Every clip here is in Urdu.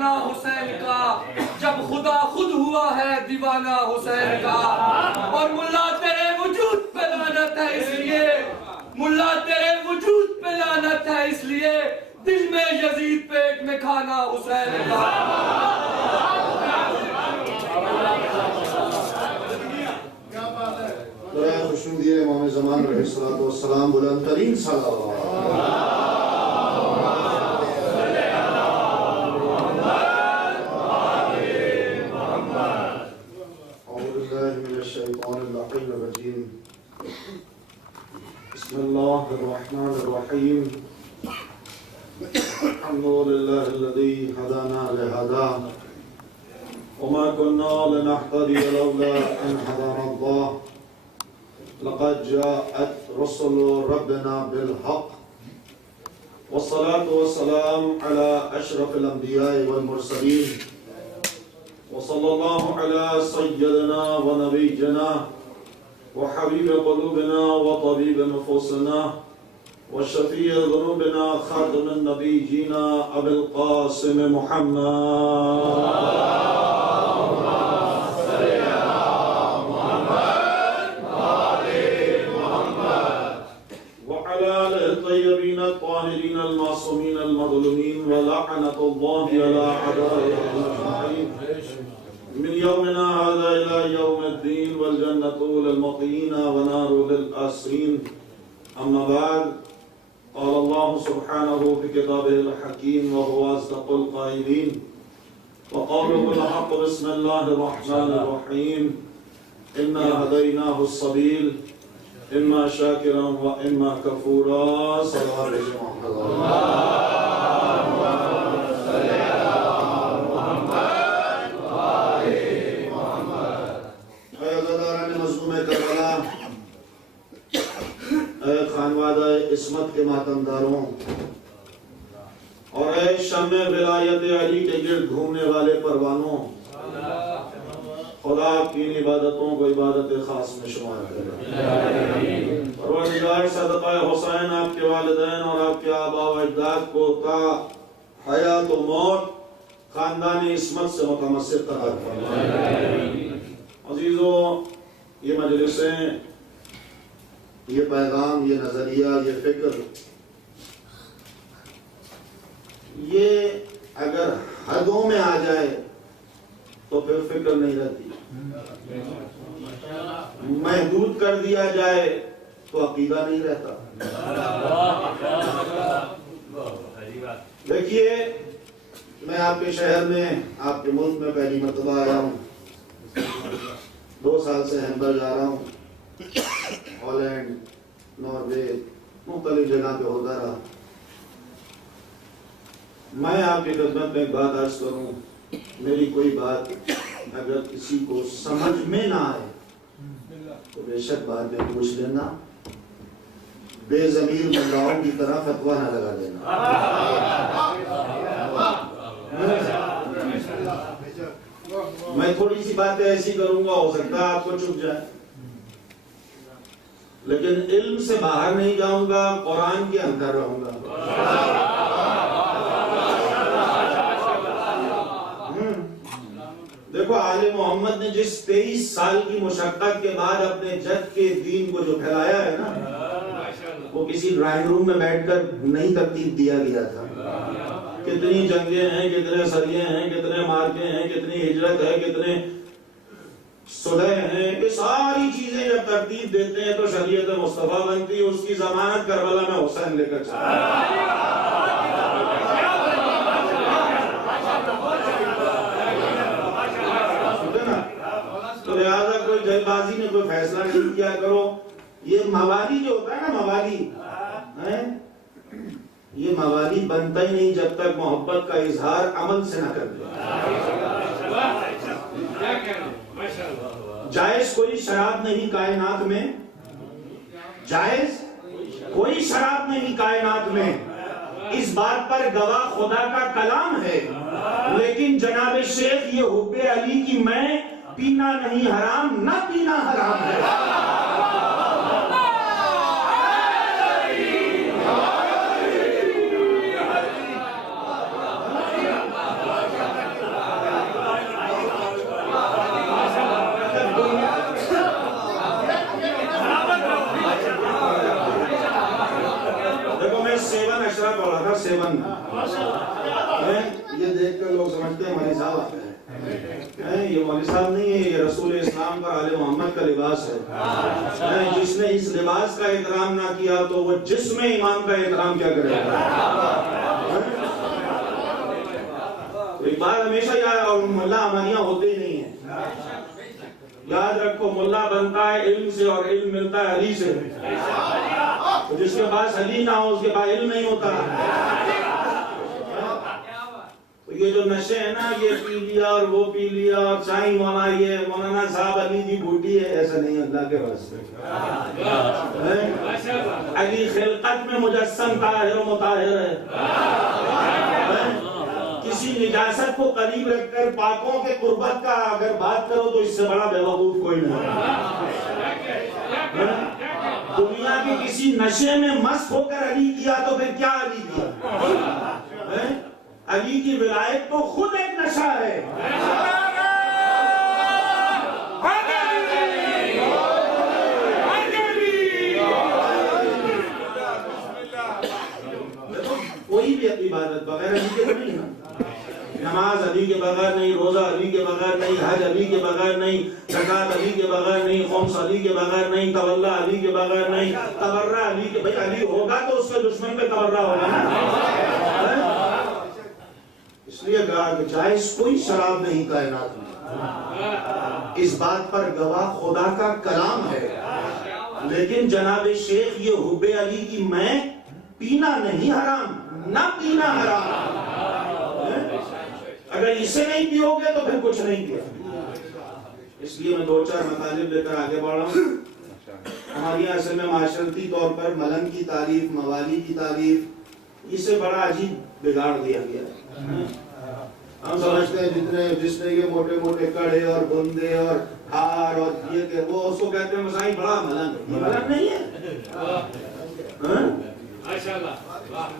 دیوانہ حسین کا، جب خدا خود ہوا ہے دیوانہ حسین کا۔ اور ملا تیرے وجود پہ لعنت ہے اس لیے، ملا تیرے وجود پہ لعنت ہے اس لیے، دل میں یزید پیٹ میں کھانا حسین کا۔ برائے خوشنودی امام زمان علیہ الصلوۃ والسلام بلند ترین صلوات۔ اعوذ باللہ من الشیطان اللعین الرجیم، بسم اللہ الرحمن الرحیم، الحمد للہ الذی ہدانا لہذا وما كنا لنهتدي لولا ان هدانا الله لقد جاءت رسل ربنا بالحق والصلاة والسلام على أشرف الأنبياء والمرسلين وصلى الله على سيدنا ونبينا وحبيب قلوبنا وطبيب نفوسنا وشفيع ذنوبنا خاتم النبيين أبي القاسم محمد الطيبين الطاهرين المعصومين المظلومين ولعنة الله على أعدائهم أجمعين من يومنا هذا إلى يوم الدين والجنة للمطيعين ونار للآسين أما بعد قال الله سبحانه في كتابه الحكيم وهو أصدق القائلين وقوله الحق بسم الله الرحمن الرحيم إنا هديناه السبيل اما شاکرا و اما کفورا صلی اللہ علیہ محمد۔ اے عزاداران مظلوم کربلا، اے خانوادہ عصمت کے ماتمداروں، اور اے شمع ولایت علی کے گرد گھومنے والے پروانوں، خدا آپ کی ان عبادتوں کو عبادت خاص میں شمار کرے۔ پروردگار صدقہ حسین آپ کے والدین اور آپ کے آباء و اجداد کو تا حیات و موت خاندانی عصمت سے متمسک قرار فرمائے۔ عزیزو، یہ مجلسیں، یہ پیغام، یہ نظریہ، یہ فکر، یہ اگر حدوں میں آ جائے تو پھر فکر نہیں رہتی، محدود کر دیا جائے تو عقیدہ نہیں رہتا۔ دیکھیے، میں آپ کے شہر میں، آپ کے ملک میں پہلی مرتبہ آیا ہوں، 2 سال سے ہیمبرگ جا رہا ہوں، ہالینڈ، ناروے، مختلف جگہ پہ ہوتا رہا۔ میں آپ کی خدمت میں ایک بات عرض کروں، میری کوئی بات اگر کسی کو سمجھ میں نہ آئے تو بے شک بعد میں پوچھ لینا، بے ضمیر ملاؤں کی طرح فتویٰ نہ لگا دینا۔ میں تھوڑی سی باتیں ایسی کروں گا، ہو سکتا ہے آپ کو چپ جائے، لیکن علم سے باہر نہیں جاؤں گا، قرآن کے اندر رہوں گا۔ دیکھو، آل محمد نے جس 23 سال کی مشقت کے بعد اپنے جد کے دین کو جو پھیلایا ہے نا، وہ کسی ڈرائنگ روم میں بیٹھ کر نہیں ترتیب دیا گیا تھا۔ کتنی جنگیں ہیں، کتنے سریے ہیں، کتنے مارکے ہیں، کتنی ہجرت ہے، کتنے صلح ہیں، یہ ساری چیزیں جب ترتیب دیتے ہیں تو شریعت مصطفیٰ بنتی ہے۔ اس کی ضمانت کربلا میں حسین لے کر چلا۔ تو لہذا کوئی جلد بازی میں کوئی فیصلہ نہیں کیا کرو۔ یہ موالی جو ہوتا ہے نا، موالی، یہ موالی بنتا ہی نہیں جب تک محبت کا اظہار عمل سے نہ کر دے۔ جائز کوئی شراب نہیں کائنات میں، جائز کوئی شراب نہیں کائنات میں، اس بات پر گواہ خدا کا کلام ہے، لیکن جناب شیخ یہ حب علی کی میں پینا نہیں حرام، نہ پینا حرام ہے۔ عشرہ پڑھا تھا 7 میں. یہ دیکھ کر لوگ سمجھتے ہیں مولوی صاحب آتے ہیں. یہ مولوی صاحب نہیں ہے، یہ رسول اسلام پر آل محمد کا لباس ہے. جس نے اس لباس کا احترام نہ کیا تو وہ جسم امام کا احترام کیا کرے گا؟ ایک بات ہمیشہ یاد، اور ملا امانیاں ہوتے ہی نہیں ہیں. یاد رکھو، ملا بنتا ہے علم سے اور علم ملتا ہے علی سے. جس کے پاس علی نہ ہو اس کے پاس علم نہیں ہوتا. یہ جو نشے ہیں نا، یہ پی لیا اور وہ پی لیا اور چائیں مولانا، یہ مولانا صاحب علی کی بوٹی ہے، ایسا نہیں. اللہ کے واسطے علی خلقت میں مجسم طاہر و مطہر ہے. کسی نجاست کو قریب رکھ کر پاکوں کے قربت کا اگر بات کرو تو اس سے بڑا بیوقوف کوئی نہیں. دنیا کے کسی نشے میں مست ہو کر علی کیا تو پھر کیا علی کیا؟ علی کی ولایت تو خود ایک نشہ ہے. کوئی بھی عبادت بغیر علی کے نہیں ہے. نماز علی کے بغیر نہیں، روزہ علی کے بغیر نہیں، حج علی کے بغیر نہیں، زکات علی کے بغیر نہیں، خمس علی کے بغیر نہیں، تولا علی کے بغیر نہیں، تبرہ علی کے. بھائی علی ہوگا تو اس کے دشمن پہ تبرہ ہوگا نا. اس لیے کہا کہ جائز کوئی شراب نہیں کائنات میں. اس بات پر گواہ خدا کا کلام ہے. لیکن جناب شیخ یہ حب علی کی میں پینا نہیں حرام، نہ پینا حرام. اگر اسے نہیں پیو گے تو پھر کچھ نہیں کیا. اس لیے میں 2-4 مطالب لے کر آگے بڑھ رہا ہوں. ہماری اصل میں معاشرتی طور پر ملنگ کی تعریف، موالی کی تعریف، اسے بڑا عجیب بگاڑ دیا گیا ہے. ہم سمجھتے ہیں جس نے یہ موٹے موٹے کڑے اور بندے اور ہار اور یہ کہ وہ اس کو کہتے ہیں مسائل بڑا ملنگ. یہ ملنگ نہیں ہے.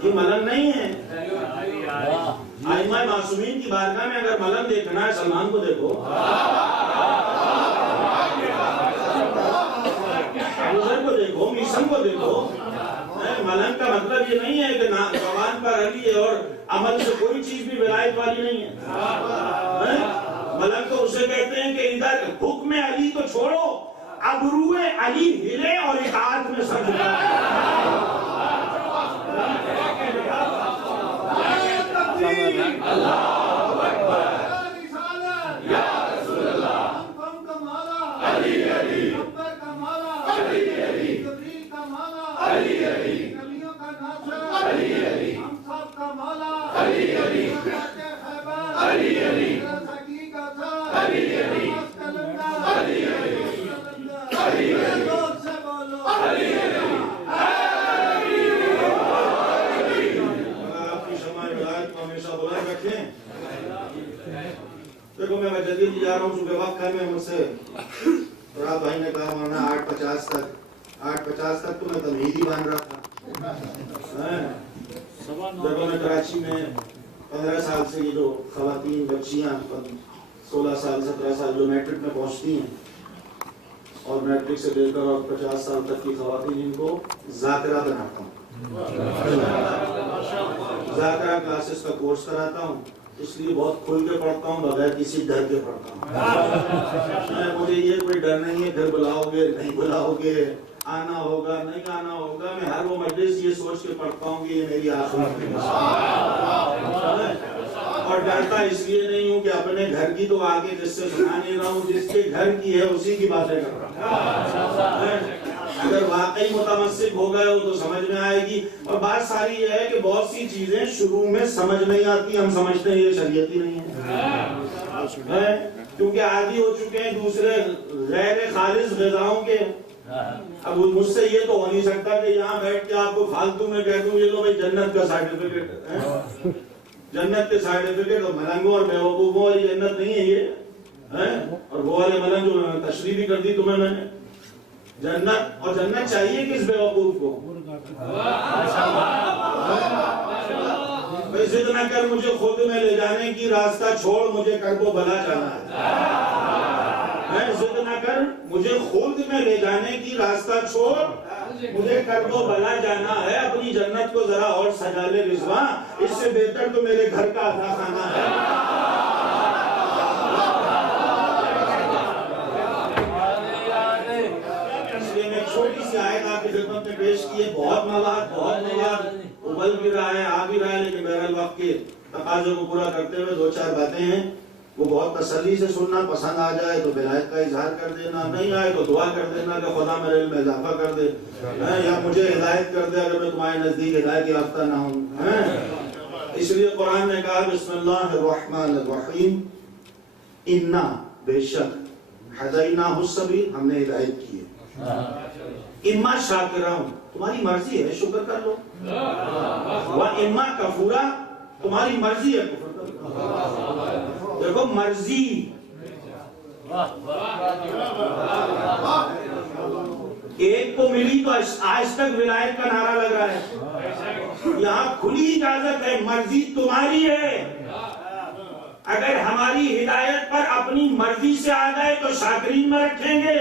یہ ملنگ نہیں ہے. ائمہ معصومین کی بارگاہ میں اگر ملنگ دیکھنا ہے سلمان کو دیکھو، ابوذر کو دیکھو، میسم کو دیکھو. ملنگ کا مطلب یہ نہیں ہے کہ زبان پر علی ہے اور عمل سے کوئی چیز بھی ولایت والی نہیں ہے. ملنگ تو اسے کہتے ہیں کہ ادھر حکم علی تو چھوڑو، ابرو علی ہلے اور اطاعت میں سر جھکائے. اللہ اکبر. یا رسول اللہ. ہم کا مالا علی علی، اکبر کا مالا علی علی، جبریل کا مالا علی علی، نبیوں کا ناصر علی علی، ہم سب کا مالا علی علی، خیبر علی علی، سکی کا تھا علی علی، علی علی، علی علی، زور سے بولو علی علی. دیکھو میں جدید جا رہا ہوں صبح وقت ہے. میں مجھ سے رات بھائی نے کہا مولانا 8:50 تک تو میں تمہیدی باندھ رہا تھا. دیکھو میں کراچی میں 15 سال سے یہ جو خواتین بچیاں 16 سال 17 سال جو میٹرک میں پہنچتی ہیں اور میٹرک سے لے کر اور 50 سال تک کی خواتین، ان کو ذاکرہ بناتا ہوں. ذاکرہ کلاسز کا کورس کراتا ہوں. اس لیے بہت کھل کے پڑھتا ہوں، بغیر کسی ڈر کے پڑھتا ہوں. مجھے یہ کوئی ڈر نہیں ہے پھر بلاؤ گے نہیں بلاؤ گے، آنا ہوگا نہیں آنا ہوگا. میں ہر وہ مجلس یہ سوچ کے پڑھتا ہوں کہ یہ میری آخرت ہے. اور ڈرتا اس لیے نہیں ہوں کہ اپنے گھر کی تو آگے جس سے سنا نہیں رہا ہوں، جس کے گھر کی ہے اسی کی باتیں کر رہا ہوں. اگر واقعی متمسک ہو گئے ہو تو سمجھ میں آئے گی. اور بات ساری یہ ہے کہ بہت سی چیزیں شروع میں سمجھ نہیں آتی، ہم سمجھتے ہیں یہ شریعت ہی نہیں ہے، کیونکہ عادی ہو چکے ہیں دوسرے غیر خالص غذاؤں کے. اب مجھ سے یہ تو ہو نہیں سکتا کہ یہاں بیٹھ کے آپ کو فالتو میں کہہ دوں یہ لو بھائی جنت کا سرٹیفکیٹ ہے. جنت کے سرٹیفکیٹ اور ملنگوں اور بیوقوفوں والی جنت نہیں ہے یہ. اور وہ والے ملنگ جو تشریح بھی کر دی تمہیں میں نے، جنت. اور جنت چاہیے کس بیوقوف کو؟ ضد نہ کر مجھے خود میں لے جانے کی، راستہ چھوڑ مجھے کرب و بلا جانا ہے. ضد نہ کر مجھے خود میں لے جانے کی، راستہ چھوڑ مجھے کرب و بلا جانا ہے، اپنی جنت کو ذرا اور سجا لے رضواں، اس سے بہتر تو میرے گھر کا عطا خانہ ہے۔ اس لیے میں چھوٹی سی آیت آپ کی خدمت میں پیش کی ہے، بہت مواد ابل بھی رہا ہے، آ بھی رہا ہے، لیکن بہرحال وقت کے تقاضوں کو پورا کرتے ہوئے دو چار باتیں ہیں، وہ بہت تسلی سے سننا، پسند آ جائے تو ولایت کا اظہار کر دینا، نہیں آئے تو دعا کر دینا کہ خدا میرے علم میں اضافہ کر دے، یا مجھے ہدایت کر دے اگر میں تمہارے نزدیک ہدایت یافتہ نہ ہوں۔ اس لیے قرآن نے کہا بسم اللہ الرحمن الرحیم، انا بے شک ہدیناہ السبیل، ہم نے ہدایت کی ہے، اما شاکرا، تمہاری مرضی ہے شکر کر لو، و اما کفورا، تمہاری مرضی ہے کفر کر لو۔ دیکھو مرضی، ایک کو ملی تو آج تک ولایت کا نعرہ لگ رہا ہے، یہاں کھلی اجازت ہے، مرضی تمہاری ہے۔ اگر ہماری ہدایت پر اپنی مرضی سے آ گئے تو شاکرین میں رکھیں گے،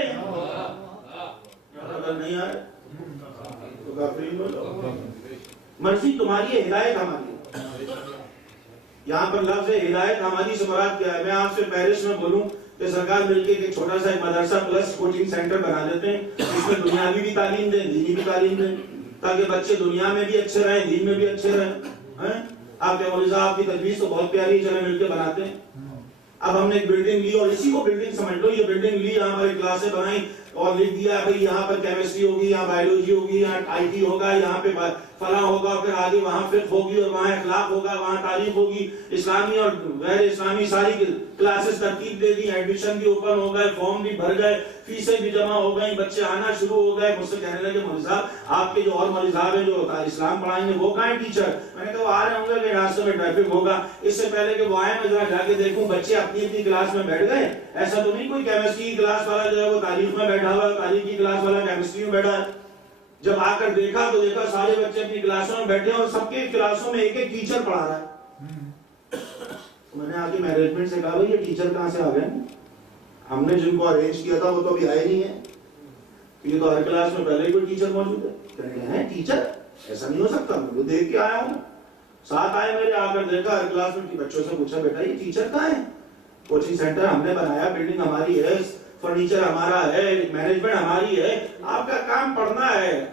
اگر نہیں آئے تو کافرین میں لو۔ مرضی تمہاری ہے، ہدایت ہماری ہے۔ یہاں پر لفظ ہدایت ہماری سے مراد کیا ہے؟ میں آپ سے پیرس میں بولوں کہ سرکار مل کے ایک چھوٹا سا ایک مدرسہ پلس کوچنگ سینٹر بنا دیتے ہیں، اس میں دنیاوی بھی تعلیم دیں، دینی بھی تعلیم دیں، تاکہ بچے دنیا میں بھی اچھے رہیں، دین میں بھی اچھے رہیں۔ آپ کے مولوی صاحب کی تجویز تو بہت پیاری ہے، چلے مل کے بناتے ہیں۔ اب ہم نے ایک بلڈنگ لی اور اسی کو بلڈنگ سمجھ لو، یہ بلڈنگ لی، یہاں پر کلاسیں بنائی اور لکھ دیا بھئی یہاں پر کیمسٹری ہوگی، یہاں بایولوجی ہوگی، یہاں آئی ٹی ہوگا، یہاں پہ فلاں ہوگا، پھر آگے وہاں فقہ ہوگی اور وہاں اخلاق ہوگا، وہاں تاریخ ہوگی، اسلامی اور غیر اسلامی ساری کلاسز ترتیب دے دی، ایڈمیشن بھی اوپن ہو گئے، فارم بھی بھر گئے، فیسیں بھی جمع ہو گئی، بچے آنا شروع ہو گئے۔ مجھ سے کہنے لگے مولوی صاحب آپ کے جو اور مولوی صاحب ہیں جو اسلام پڑھائیں گے وہ کہاں ہیں ٹیچر؟ میں نے کہا وہ آ رہے ہوں گے کہ راستے میں ٹریفک ہوگا، اس سے پہلے کہ وہ آئے میں ذرا جا کے دیکھوں بچے اپنی اپنی کلاس میں بیٹھ گئے۔ ایسا تو نہیں کوئی کیمسٹری کی کلاس والا جو ہے وہ تاریخ میں بیٹھا ہوا ہے، تاریخ کی کلاس والا کیمسٹری میں بیٹھا ہے۔ جب آ کر دیکھا تو دیکھا سارے بچے اپنی کلاسوں میں بیٹھے اور سب کے کلاسوں میں ایک ایک ٹیچر پڑھا رہا ہے۔ میں نے آگے مینجمنٹ سے کہا بھائی یہ ٹیچر کہاں سے آ گئے؟ ہم نے جن کو ارینج کیا تھا وہ تو ابھی آئے نہیں ہیں، یہ تو ہر کلاس میں پہلے ہی کوئی ٹیچر موجود ہے۔ کہنے ہیں ٹیچر؟ ایسا نہیں ہو سکتا، میں تو دیکھ کے آیا ہوں، ساتھ آئے میرے، آ کر دیکھا ہر کلاس میں بچوں سے پوچھا بیٹا یہ ٹیچر کہاں ہے؟ کوچنگ سینٹر ہم نے بنایا، بلڈنگ ہماری ہے، فرنیچر ہمارا ہے، مینجمنٹ ہماری ہے، آپ کا کام پڑھنا ہے۔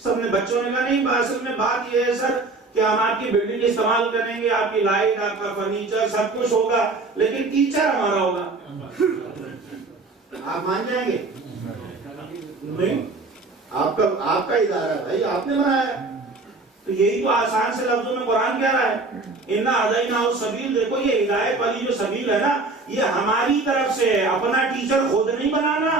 سب نے بچوں نے کہا نہیں اصل میں بات یہ ہے سر کہ ہم آپ کی بلڈنگ استعمال کریں گے، آپ کی لائٹ، آپ کا فرنیچر سب کچھ ہوگا، لیکن ٹیچر ہمارا ہوگا۔ آپ مان جائیں گے؟ نہیں، آپ کا ادارہ ہے بھائی، آپ نے بنایا۔ تو یہی تو آسان سے لفظوں میں قرآن کہہ رہا ہے انا ہدیناہ السبیل۔ دیکھو یہ ہدایت والی جو سبیل ہے نا یہ ہماری طرف سے ہے، اپنا ٹیچر خود نہیں بنانا۔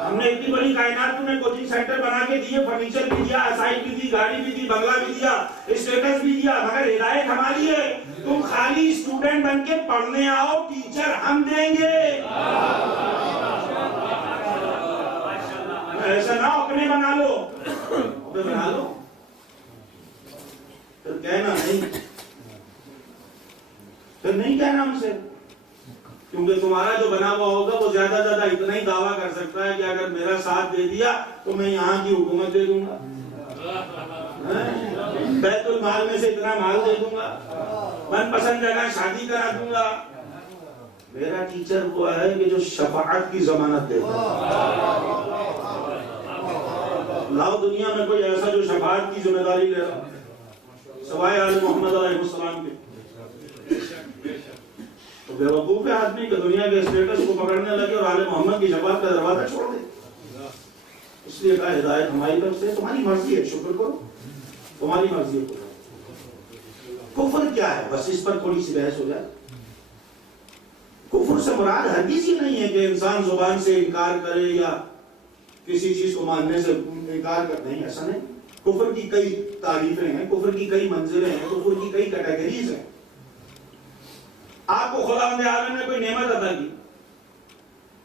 ہم نے اتنی بڑی کائنات میں کوچنگ سینٹر بنا کے دیے، فرنیچر بھی دیا، اسائٹ بھی دی، گاڑی بھی دی، بنگلہ بھی دیا، اسٹیٹس بھی دیا، مگر ہدایت ہماری ہے۔ تم خالی اسٹوڈنٹ بن کے پڑھنے آؤ، ٹیچر ہم دیں گے۔ ایسا نہ اپنے بنا لو، اپنے بنا لو، پھر کہنا نہیں، پھر نہیں کہنا ہم سے، کیونکہ تمہارا جو بنا ہوا ہوگا وہ زیادہ زیادہ اتنا ہی دعویٰ کر سکتا ہے کہ اگر میرا ساتھ دے دیا تو میں یہاں کی حکومت دے دوں گا، بیت المال میں سے اتنا مال دے دوں گا، من پسند جگہ شادی کرا دوں گا۔ میرا ٹیچر وہ ہے کہ جو شفاعت کی ضمانت دیتا ہے۔ لاؤ دنیا میں کوئی ایسا جو شفاعت کی ذمہ داری لے رہا سوائے آل محمد علیہ السلام کے؟ تو بے وقوف ہے آدمی کہ دنیا کے اسٹیٹس کو پکڑنے لگے اور آل محمد کی شفاعت کا دروازہ چھوڑ دے۔ اس لیے کہا ہدایت ہماری طرف سے، تمہاری مرضی ہے، شکر کرو، تمہاری مرضی ہے۔ کفر کیا ہے؟ بس اس پر تھوڑی سی بحث ہو جائے۔ کفر سے مراد ہرگز ہی نہیں ہے کہ انسان زبان سے انکار کرے یا کسی چیز کو ماننے سے انکار کر، نہیں، ایسا نہیں۔ کفر کی کئی تعریفیں ہیں، کفر کی کئی منزلیں ہیں، کفر کی کئی کیٹیگریز ہیں۔ آپ کو خداوند عالم نے کوئی نعمت عطا کی،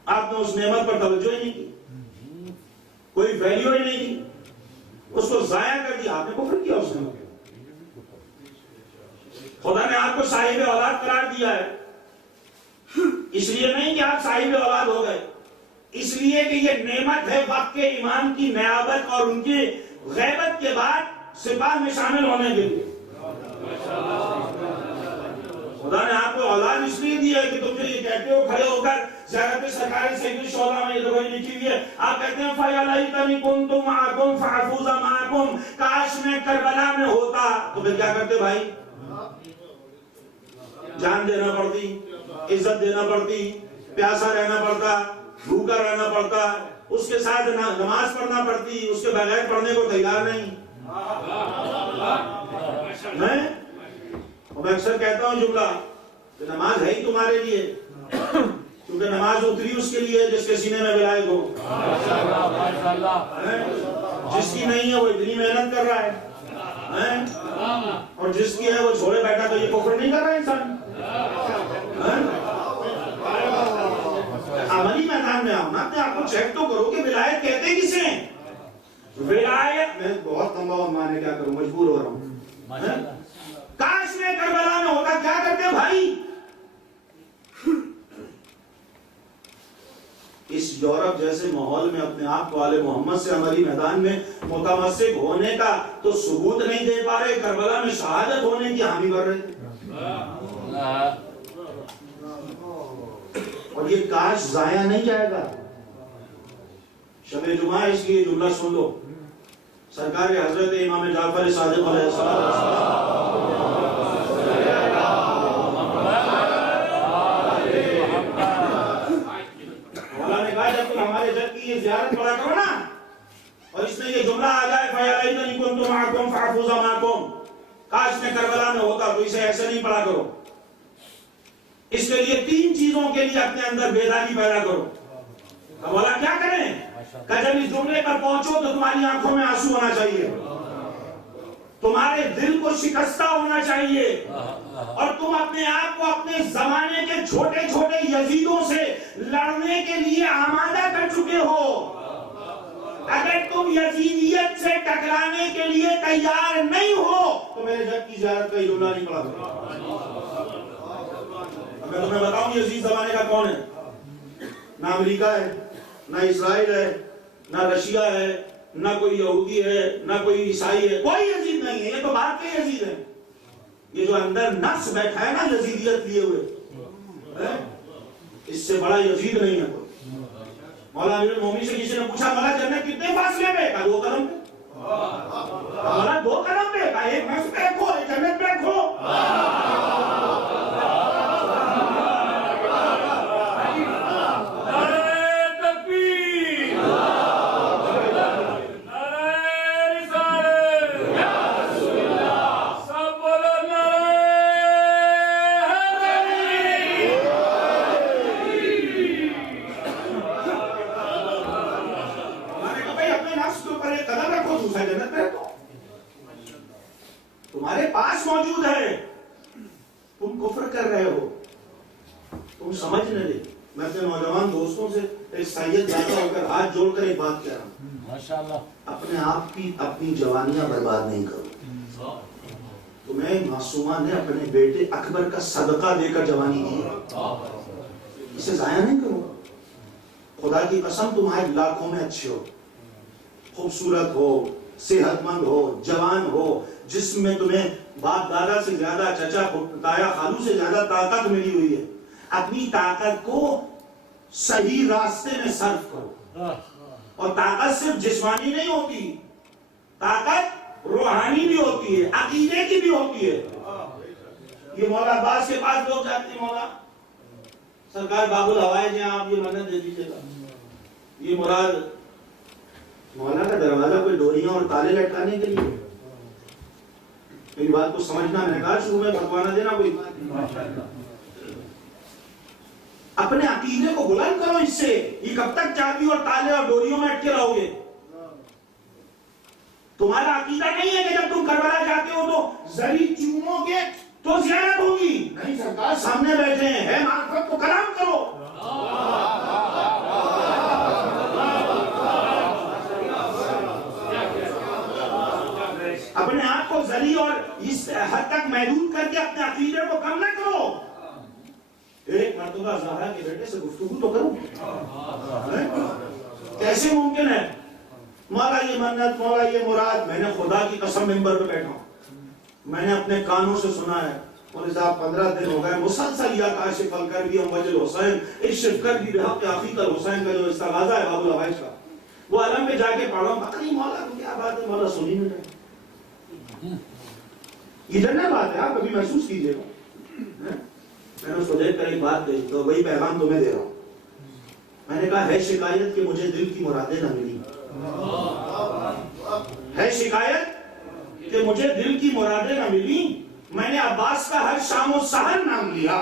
آپ نے اس نعمت پر توجہ ہی نہیں کی، کوئی ویلیو ہی نہیں کی، اس کو ضائع کر دیا، آپ نے کفر کیا اس نعمت۔ خدا نے آپ کو صاحب اولاد قرار دیا ہے، اس لیے نہیں کہ آپ صاحب اولاد ہو گئے، اس لیے کہ یہ نعمت ہے وقت کے امام کی نیابت اور ان کی غیبت کے بعد سپاہ میں شامل ہونے کے لیے. خدا نے آپ کو اولاد اس لیے دی ہے کہ تم جو یہ کہتے ہو کھڑے ہو کر زیارت سرکاری سیکٹری شعبہ میں یہ تو لکھی ہوئی ہے, آپ کہتے ہیں فَيَلَيْتَنِي كُنْتُ مَعَكُمْ فَأَفُوزَ مَعَكُمْ, کاش میں کربلا میں ہوتا. تو پھر کیا کرتے بھائی؟ جان دینا پڑتی, عزت دینا پڑتی, پیاسا رہنا پڑتا, بھوکا رہنا پڑتا, اس کے ساتھ نماز پڑھنا پڑتی, اس کے بغیر پڑھنے کو تیار نہیں. میں اکثر کہتا ہوں جملہ کہ نماز ہے ہی تمہارے لیے, کیونکہ نماز اتری اس کے لیے جس کے سینے میں ولایت ہو. جس کی نہیں ہے وہ اتنی محنت کر رہا ہے, اور جس کی ہے وہ چھوڑے بیٹھا تو یہ کفر نہیں کر رہا انسان. عملی میدان میں آؤ نا, اپنے آپ کو چیک تو کرو کہ ولایت کہتے کسے ہیں. ولایت میں بہت لمبا مانے کیا کروں, مجبور ہو رہا ہوں. کاش میں کربلا میں ہوتا, کیا کرتے بھائی؟ اس یورپ جیسے ماحول میں اپنے آپ کو آل محمد سے عملی میدان میں متمسک ہونے کا تو ثبوت نہیں دے پا رہے, کربلا میں شہادت ہونے کی حامی بھر رہے تھے. اور یہ کاش ضائع نہیں جائے گا. شب جمعہ اس لیے جملہ سن لو, سرکار حضرت امام جعفر صادق علیہ السلام مولا نے کہا جب تم ہمارے جد کی یہ زیارت پڑھا کرو نا, اور اس میں یہ جملہ آ جائے فَيَلَيْتَنِي كُنْتُ مَعَكُمْ فَأَفُوزَ مَعَكُمْ, کاش میں کربلا میں ہوتا, تو اسے ایسے نہیں پڑھا کرو. اس کے لیے 3 چیزوں کے لیے اپنے اندر بیداری پیدا کرو. مولا کیا کریں کہ جب اس جملے پر پہنچو تو تمہاری آنکھوں میں آنسو ہونا چاہیے, تمہارے دل کو شکستہ ہونا چاہیے, اور تم اپنے آپ کو اپنے زمانے کے چھوٹے چھوٹے یزیدوں سے لڑنے کے لیے آمادہ کر چکے ہو. اگر تم یزیدیت سے ٹکرانے کے لیے تیار نہیں ہو تو میرے جد کی زیارت کا جملہ نہیں پڑھا کرو. میں تمہیں بتاؤں یزید زمانے کا کون ہے؟ نہ امریکہ ہے, نہ اسرائیل ہے, نہ رشیا ہے, نہ کوئی یہودی ہے, نہ کوئی عیسائی ہے, کوئی یزید نہیں ہے. یہ تو باہر کے یزید ہیں. یہ جو اندر نفس بیٹھا ہے نا یزیدیت لیے ہوئے, اس سے بڑا یزید نہیں ہے کوئی. مولا امیر المومنین سے کسی نے پوچھا مولا جنت کتنے فاصلے پہ؟ کہا 2 قدم پہ. مولا 2 قدم پہ؟ کہا 1 نفس پہ رکھو, 1 جنت پہ رکھو. تمہارے پاس موجود ہے, تم کفر کر رہے ہو, تم سمجھ نہ لے. میں اپنے نوجوان دوستوں سے ایک سید جاتا ہو کر ہاتھ جوڑ کر ایک بات کہہ رہا ہوں, ماشاءاللہ اپنے آپ کی اپنی جوانیاں برباد نہیں کرو. تمہیں معصومہ نے اپنے بیٹے اکبر کا صدقہ دے کر جوانی دی ہے, اسے ضائع نہیں کرو. خدا کی قسم تمہارے لاکھوں میں اچھے ہو, خوبصورت ہو, صحت مند ہو, جوان ہو, جسم میں تمہیں باپ دادا سے زیادہ, چچا تایا خالو سے زیادہ طاقت ملی ہوئی ہے. اپنی طاقت کو صحیح راستے میں صرف کرو. اور طاقت صرف جسمانی نہیں ہوتی, طاقت روحانی بھی ہوتی ہے, عقیدے کی بھی ہوتی ہے. یہ مولا عباس کے پاس لوگ جاتے ہیں, مولا سرکار باب الحوائج ہیں, آپ یہ منت دے دیجیے گا. یہ مراد مولا کا دروازہ کوئی ڈوریاں اور تالے لٹکانے کے لیے. میری بات کو سمجھنا, میں نے کہا شروع میں بھگوانا دینا کوئی. اپنے عقیدے کو بلند کرو اس سے. یہ کب تک چابی اور تالے اور ڈوریوں میں اٹکے رہو گے؟ تمہارا عقیدہ نہیں ہے کہ جب تم کربلا جاتے ہو تو زری چومو گے تو زیارت ہوگی. نہیں, سرکار سامنے بیٹھے ہیں, ہے معرفت کو کلام کرو. اپنے آپ کو ذلیل اور اس حد تک محدود کر کے اپنے عقیدے کو کم نہ کرو. ایک مرتبہ زہرا کے بیٹے سے گفتگو تو کروں. کیسے ممکن ہے؟ مولا یہ منت، مولا یہ مراد. میں نے خدا کی قسم ممبر پہ بیٹھا ہوں، میں نے اپنے کانوں سے سنا ہے. مولوی صاحب 15 دن ہو گئے مسلسل یا کاشف الکربی وجل حسین اشرف کربی بحق عقیق الحسین کا جو استغاثہ ہے باب الحوائج کا، وہ علم میں جا کے پڑھا ہوں. پتہ نہیں مولا کو کیا بات ہے، مولا سنی نہیں رہے. یہ جنرل بات ہے، آپ کبھی محسوس کیجئے گا. میں نے اس کو دیکھ کر ایک بات کہی تو وہی پیغام تمہیں دے رہا ہوں. میں نے کہا ہے شکایت کہ مجھے دل کی مرادیں نہ ملی، ہے شکایت کہ مجھے دل کی مرادیں نہ ملی. میں نے عباس کا ہر شام و سحر نام لیا.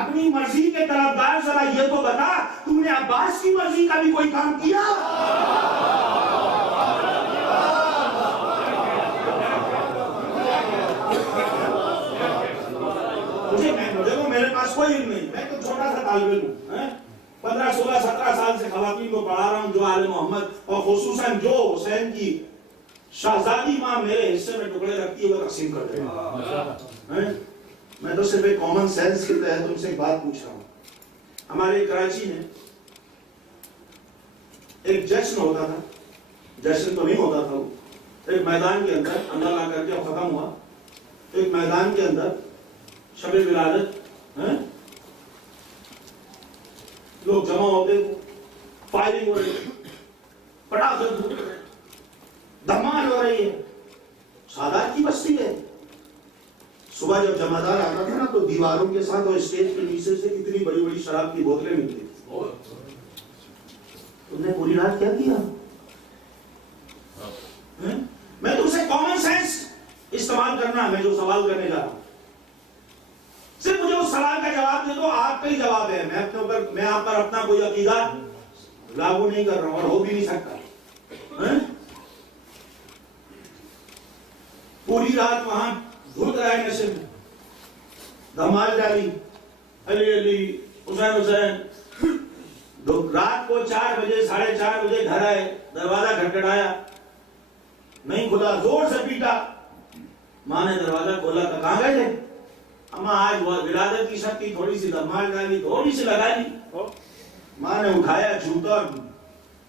اپنی مرضی کے طرفدار ذرا یہ تو بتا، تم نے عباس کی مرضی کا بھی کوئی کام کیا؟ دیکھو میرے پاس کوئی علم نہیں، میں تو چھوٹا سا طالب علم ہوں. 15 16 17 سال سے خواتین کو پڑھا رہا ہوں جو آل محمد اور خصوصاً جو حسین کی شہزادی ماں میرے حصے میں ٹکڑے رکھتی ہے وہ تقسیم کرتے ہیں. میں تو صرف ایک کامن سینس کے تحت تم سے ایک بات پوچھ رہا ہوں. ہمارے کراچی میں ایک جشن ہوتا تھا، جشن تو نہیں ہوتا تھا، وہ ایک میدان کے اندر اللہ لا کر کے ختم ہوا. ایک میدان کے اندر شب ولادت لوگ جمع ہوتے، فائرنگ ہو رہی ہے، پٹاخے پھوٹ رہے ہیں، دھمال ہو رہی ہے. سادات کی بستی ہے. صبح جب جمعدار آتا تھا نا تو دیواروں کے ساتھ اور اسٹیج کے نیچے سے اتنی بڑی بڑی شراب کی بوتلیں ملتی تھی. تم نے پوری رات کیا کیا؟ میں تم سے کامن سینس استعمال کرنا، میں جو سوال کرنے جا رہا ہوں صرف مجھے اس سوال کا جواب دے دو. آپ کا ہی جواب ہے، میں آپ پر اپنا کوئی عقیدہ لاگو نہیں کر رہا ہوں اور ہو بھی نہیں سکتا. پوری رات وہاں دھت رہا ہے نشے میں، دھمال ڈالی، علی علی حسین حسین. رات کو 4 بجے 4:30 بجے گھر آئے، دروازہ کھٹکھٹایا، نہیں کھلا، زور سے پیٹا. ماں نے دروازہ کھولا تو کہاں گئے تھے؟ اماں آج ولادت کی شب کی تھوڑی سی دھمال ڈالی، تھوڑی سی لگا لی. ماں نے اٹھایا جوتا اور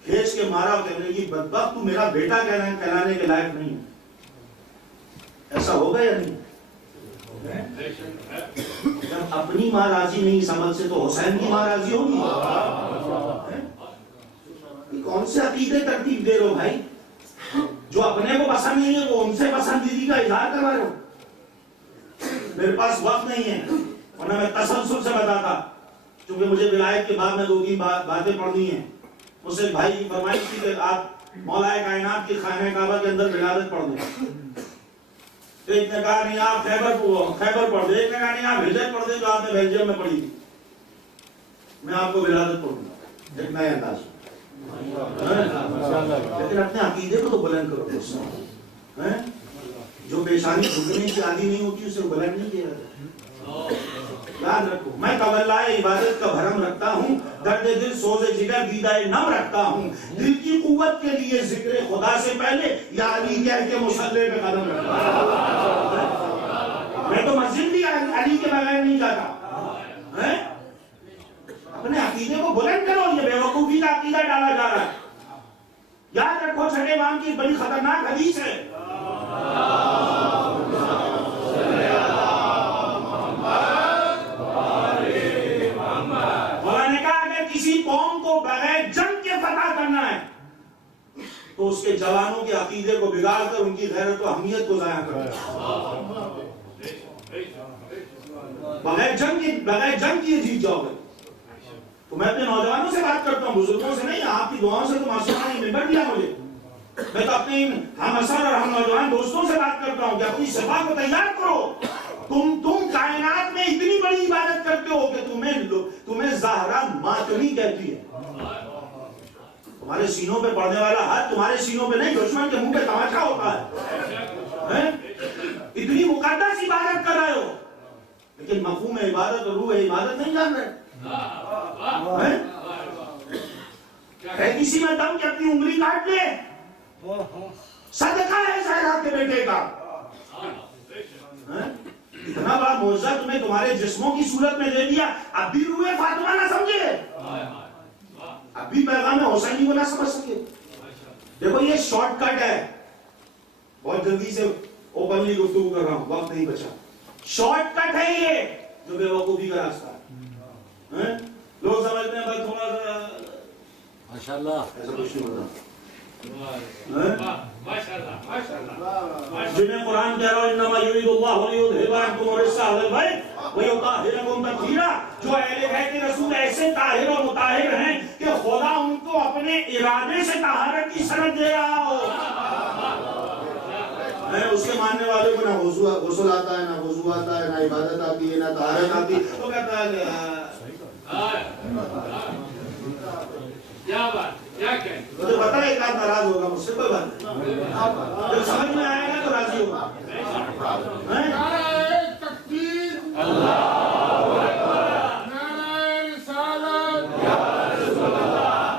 کھینچ کے مارا، کہنے لگی بدبخت تو میرا بیٹا کہلانے کے لائق نہیں ہے. ایسا ہوگا یا نہیں؟ جب اپنی ماں راضی نہیں اس عمل سے تو حسین کی ماں راضی ہوگی؟ کون سے عقیدے ترتیب دے رہے ہو بھائی؟ جو اپنے کو پسند نہیں ہے وہ ان سے پسندیدگی کا اظہار کروا رہے ہو. میرے پاس وقت نہیں ہے ورنہ میں تسلسل سے بتاتا، کیونکہ مجھے ولایت کے بعد میں 2-3 باتیں پڑھنی ہیں. مجھ سے بھائی کی فرمائش تھی کہ آپ مولا کائنات کی خانہ کعبہ کے اندر ولادت پڑھ دیں. ایک نے کہا نہیں آپ خیبر پڑھ دیں، ایک نے کہا نہیں آپ ہجر پڑھ دیں جو آپ نے بیلجیم میں پڑھی تھی. میں آپ کو ولادت پڑھوں گا ایک نئے انداز میں، لیکن اپنے عقیدے کو تو بلند کرو دوستوں. جو پیشانی جھکنے کی عادی نہیں ہوتی اسے بلند نہیں کیا جاتا. یاد رکھو میں طلائے عبادت کا بھرم رکھتا ہوں، درد دل سوز جگر دیدہ نم رکھتا ہوں. دل کی قوت کے لیے ذکر خدا سے پہلے یا علی کہہ کے مصلی پہ قدم رکھتا ہوں. میں تو مسجد بھی علی کے بغیر نہیں جاتا. اپنے عقیدے کو بلند کرو، یہ بے وقوفی کا عقیدہ ڈالا جا رہا ہے. یاد رکھو چھٹے امام کی بڑی خطرناک حدیث ہے. کسی قوم کو بغیر جنگ کے فتح کرنا ہے تو اس کے جوانوں کے عقیدے کو بگاڑ کر ان کی غیرت و اہمیت کو ضائع کرنا ہے. بغیر جنگ کی جیت جاؤ گے. تو میں اپنے نوجوانوں سے بات کرتا ہوں، بزرگوں سے نہیں. آپ کی دعاؤں سے تو معصومانہ نے ممبر دیا مجھے. میں تو اپنے ہم اثر اور ہم نوجوان دوستوں سے بات کرتا ہوں کہ اپنی صفا کو تیار کرو. تم کائنات میں اتنی بڑی عبادت کرتے ہو کہ تمہیں زہرا ماتمی کہتی ہے. تمہارے سینوں پہ پڑنے والا ہاتھ تمہارے سینوں پہ نہیں، دشمن کے منہ پہ تماچا ہوتا ہے. اتنی مقدس عبادت کر رہے ہو لیکن مفہوم عبادت اور روح عبادت نہیں جان رہے. کسی میں دم کہ اپنی انگلی کاٹ لے، صدقہ ہے زہرا کے بیٹے کا. اتنا بڑا موجزہ تمہیں تمہارے جسموں کی صورت میں دے دیا، اب بھی روح فاطمہ نہ سمجھے، اب بھی پیغام حسینی کو نہ سمجھ سکے؟ دیکھو یہ شارٹ کٹ ہے، بہت جلدی سے اوپنلی گفتگو کر رہا ہوں، وقت نہیں بچا. شارٹ کٹ ہے یہ جو بے وقوفی کا راستہ ہے. لوگ سمجھتے ہیں بھائی تھوڑا سا ماشاءاللہ ایسا کچھ نہیں ہوتا. جنہیں قرآن کہہ رہا ہو انما یرید اللہ لیذھب عنکم الرجس اہل البیت ویطہرکم تطہیرا، جو اہل بیت کے رسول ایسے طاہر و مطہر ہیں کہ خدا ان کو اپنے ارادے سے طہارت کی سند دے رہا ہو. اس کے ماننے والے کو نہ غسل آتا ہے، نہ وضو آتا ہے، نہ عبادت آتی ہے، نہ طہارت آتی ہے، وہ کہتا ہے کہ مجھے پتا ہے ایک آدھ ناراض ہوگا مجھ سے، کوئی بات نہیں، جب سمجھ میں آئے گا تو راضی ہوگا. نعرہ تکبیر، نعرہ رسالت،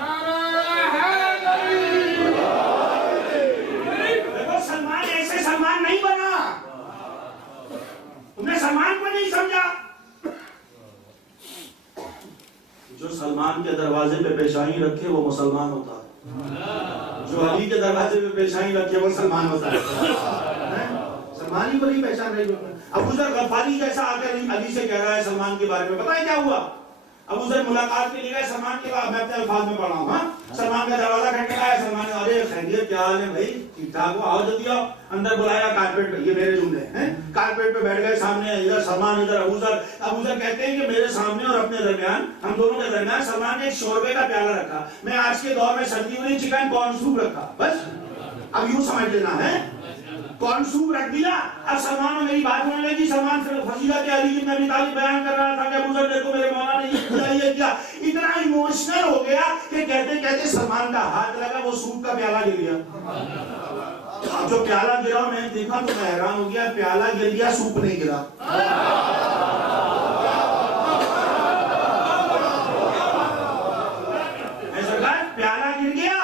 نعرہ حیدری. دیکھو سلمان ایسے سلمان نہیں بنا، تم نے سلمان کو نہیں سمجھا. جو سلمان کے دروازے پہ پیشانی رکھے وہ مسلمان ہوتا ہے، جو علی کے دروازے پہ پیشانی رکھے وہ سلمان ہوتا ہے. سلمان ہی کو نہیں پہچان رہی. ابو ذر غفاری جیسا آ کر علی سے کہہ رہا ہے سلمان کے بارے میں، پتہ ہے کیا ہوا؟ ابو ذر ملاقات کے لیے گئے سلمان کے بعد، میں اپنے الفاظ میں پڑھ رہا ہوں. سلمان کا دروازہ کھٹکھٹایا، سلمان نے ارے خیریت کیا حال ہے بھائی، ٹھیک ٹھاک ہو، آؤ جلدی آؤ. اندر بلایا کارپیٹ پہ، یہ میرے جملے ہیں، کارپیٹ پہ بیٹھ گئے، سامنے ادھر سلمان ادھر ابو ذر. ابو ذر کہتے ہیں کہ میرے سامنے اور اپنے درمیان، ہم دونوں کے درمیان سلمان نے ایک شوربے کا پیالہ رکھا. میں آج کے دور میں سردیوں میں چکن کارن سوپ رکھا، بس اب یوں سمجھ لینا ہے، کارن سوپ رکھ دیا. اب سلمان نے میری بات ہونے لگی، سلمان سے فضیلت علی بن ابی طالب بیان کر رہا تھا کہ ابو ذر دیکھو میرے مولا نے یہ کیا. اتنا ایموشنل ہو گیا کہ کہتے کہتے سلمان کا ہاتھ لگا، وہ سوپ کا پیالہ گر گیا. جو پیالہ گرا میں نے دیکھا تو میں حیران ہو گیا، پیالہ گر گیا سوپ نہیں گرا. سرکار پیالہ گر گیا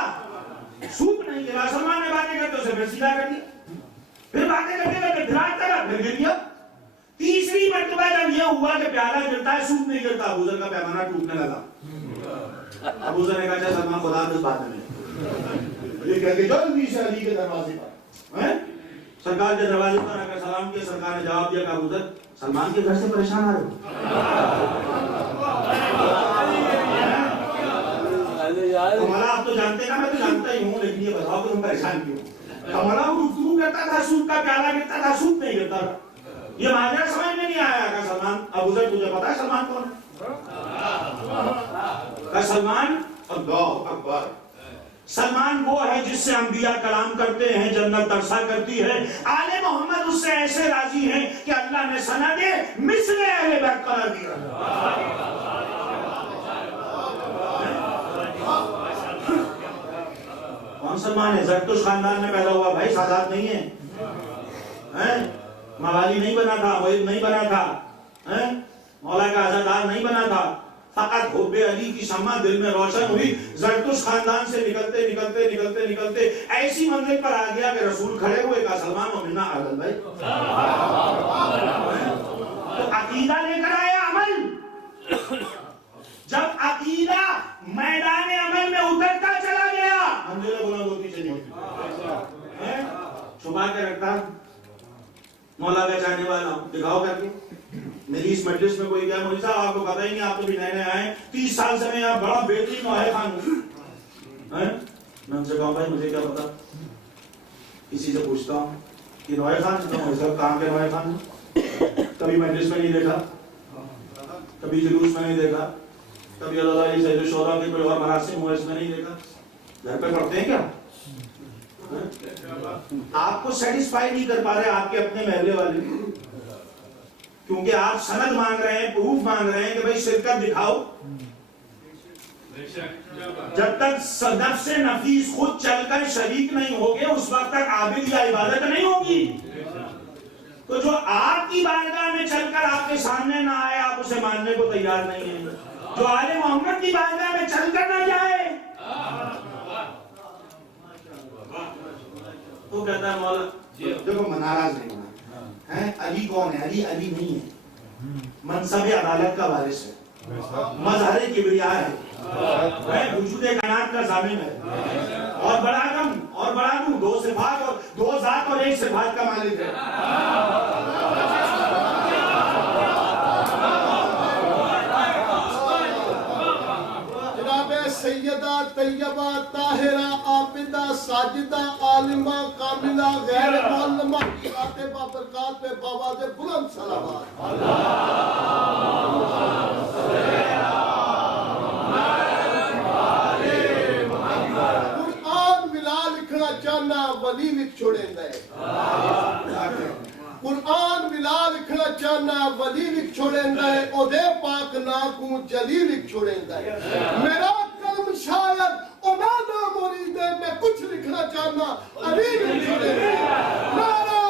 سوپ نہیں گرا. سلمان نے باتیں کرتے اسے پھر سیدھا کر دیا، پھر باتیں کرتے کرتے پھر آتا رہا، پھر گر گیا. تیسری مرتبہ جب یہ ہوا کہ پیالہ گرتا ہے سوپ نہیں گرتا، ابو ذر کا پیمانہ ٹوٹنے لگا. ابو ذر نے کہا چل سلمان خدا حافظ، بعد میں یہ کہہ کے جلدی سے علی کے دروازے پر، سرکار کے دروازے پر آ کر سلام کیا. سرکار نے جواب دیا کہ ابو ذر سلمان کے گھر سے پریشان آ رہے ہو؟ مولا آپ تو جانتے نا، میں تو جانتا ہی ہوں، لیکن یہ بتاؤ کہ تم پریشان کیوں؟ مولا وہ گفتگو کرتا تھا، سوپ کا پیالہ گرتا تھا، سوپ نہیں گرتا تھا. یہ ماجرا سمجھ میں نہیں آیا کہ سلمان. ابو ذر تجھے پتا ہے سلمان کون ہے؟ سلمان اللہ اکبر، سلمان وہ ہے جس سے انبیاء کلام کرتے ہیں، جنت ترسا کرتی ہے. آل محمد اس سے ایسے راضی ہیں کہ اللہ نے سند مثل اہل بیت قرار دیا. کون سلمان ہے؟ زرتش خاندان میں پیدا ہوا بھائی، سادات نہیں ہے، موالی نہیں بنا تھا، وہی نہیں بنا تھا، مولا کا عزادار نہیں بنا تھا. فقط حب علی کی شمع دل میں روشن ہوئی. زرتش خاندان سے نکلتے نکلتے نکلتے نکلتے ایسی منزل پر آ گیا کہ رسول کھڑے ہوئے، کہا سلمان و منا اہل بیت. تو عقیدہ لے کر آیا عمل. جب عقیدہ میدان عمل میں اترتا چلا گیا، منزلیں بلند ہوتی چلی ہوتی، چھپا کے رکھتا مولا کا چاہنے والا ہوں، دکھاؤ کر کے. میری اس مجلس میں کوئی کیا مولوی صاحب آپ کو پتہ ہی نہیں، آپ تو بھی نئے نئے آئے، 30 سال سے میں یہاں بڑا بہترین نوحہ خان ہوں. میں ان سے کہا بھائی مجھے کیا پتا، کسی سے پوچھتا ہوں کہ نوحہ خان کہاں کے نوحہ خان؟ کبھی مجلس میں نہیں دیکھا، کبھی جلوس میں نہیں دیکھا، کبھی اللہ علیہ سید الشہراء کے کوئی اور مراسم ہوئے اس میں نہیں دیکھا. گھر پہ پڑھتے ہیں کیا؟ آپ کو سیٹسفائی نہیں کر پا رہے آپ کے اپنے محلے والے، کیونکہ آپ سند مانگ رہے ہیں، پروف مانگ رہے ہیں کہ بھائی شرکت دکھاؤ. جب تک نفس نفیس خود چل کر شریک نہیں ہوگے اس وقت تک عابد یا عبادت نہیں ہوگی. تو جو آپ کی بارگاہ میں چل کر آپ کے سامنے نہ آئے آپ اسے ماننے کو تیار نہیں ہیں. جو آل محمد کی بارگاہ میں چل کر نہ جائے وہ کہتا ہے مولا دیکھو ناراض نہیں ہونا ہے. علی کون ہے؟ علی علی نہیں ہے. منصب عدالت کا وارث ہے، مظہر کبریا ہے، وجود کائنات کا ضامن ہے، اور بڑا کم اور بڑا دوں، دو صفات اور دو ذات اور ایک صفات کا مالک ہے۔ جناب سیدہ طیبہ طاہرہ عابدہ ساجدہ عالمہ کاملہ غیر معلمہ کی عاطفہ برکات پہ بآواز بلند صلوات۔ قرآن ملا لکھنا چاہنا ولی لکھ چھوڑیں گے، قرآن ملا لکھنا چاہنا ولی لکھ چھوڑیں گے، او دے پاک نا کو جلی لکھ چھوڑیں گے۔ میرا قلم شاید اونا نا مرید ہے، میں کچھ لکھنا چاہنا علی لکھ چھوڑیں گے۔ نعرہ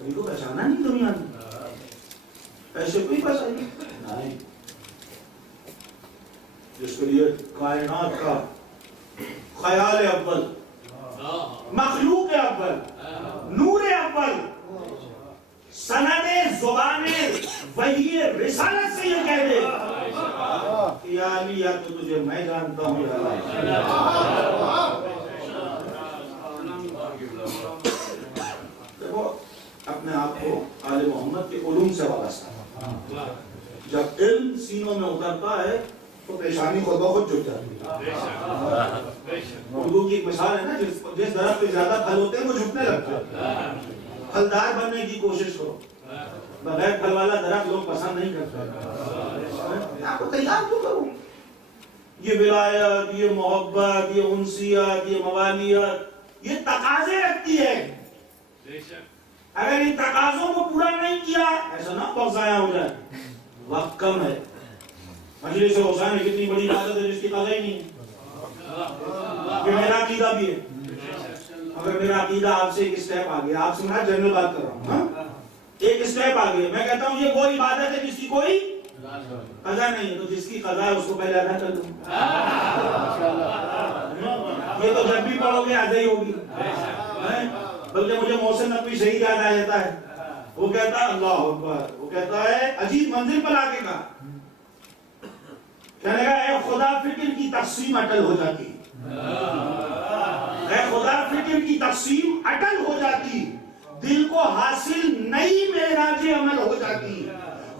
ابھی کو پہچانا نہیں دنیا میں، ایسے کوئی پہچانا نہیں، جس کے لیے کائنات کا خیال اول، مخلوق اول، نور اول، سند زبان وحی رسالت سے یہ کہہ دے کہ یا علی یا تو تجھے میں جانتا ہوں یا اللہ۔ دیکھو اپنے آپ کو آل محمد کے علوم سے وابستہ، جب علم سینوں میں اترتا ہے تو پیشانی خود بخود جھک جاتی ہے۔ اردو کی ایک مثال ہے نا، جس درخت پہ زیادہ پھل ہوتے ہیں وہ جھکنے لگتا ہے۔ پھلدار بننے کی کوشش کرو، بغیر پھل والا درخت لوگ پسند نہیں کرتے۔ آپ کو تیار کیوں کروں؟ یہ ولایت، یہ محبت، یہ انسیت، یہ موالیت، یہ تقاضے رکھتی ہے۔ اگر ان تقاضوں کو پورا نہیں کیا، ایسا نہ وقت ضائع ہو جائے، وقت کم ہے۔ مجلس حسین کتنی بڑی عبادت ہے جس کی قضا ہی نہیں ہے۔ یہ میرا عقیدہ بھی ہے۔ اگر میرا عقیدہ آپ سے ایک اسٹیپ آگے، آپ سے میں جنرل بات کر رہا ہوں، ایک اسٹیپ آگے، میں کہتا ہوں یہ وہ عبادت ہے جس کی کوئی قضا نہیں ہے، تو جس کی قضا ہے اس کو پہلے ادا کر دوں۔ یہ تو جب بھی پڑھو گے ادا ہی ہوگی۔ بلکہ مجھے محسن نقوی شہید یاد آ جاتا ہے، وہ کہتا ہے اللہ اکبر، وہ کہتا ہے عجیب منزل پر آگے کا، کہنے گا اے خدا فکر کی تقسیم اٹل ہو جاتی، اے خدا فکر کی تقسیم اٹل ہو جاتی، دل کو حاصل نئی معراج عمل ہو جاتی،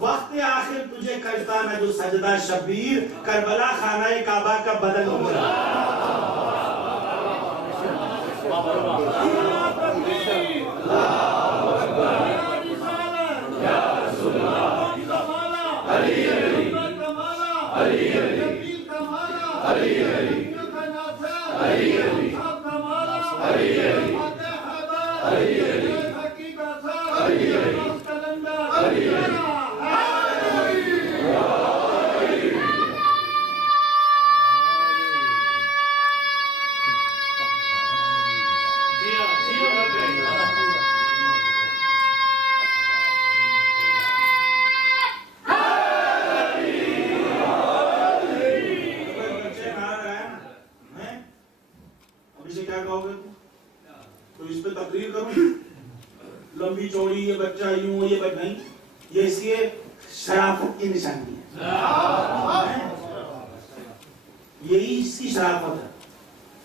وقت آخر تجھے کرتا میں جو سجدہ شبیر، کربلا خانہ کعبہ کا بدل ہو جاتا۔ لمبی چوڑی یہ بچہ یوں یہ بچہ نہیں، یہ اس کی شرافت کی نشانی ہے، یہی اس کی شرافت ہے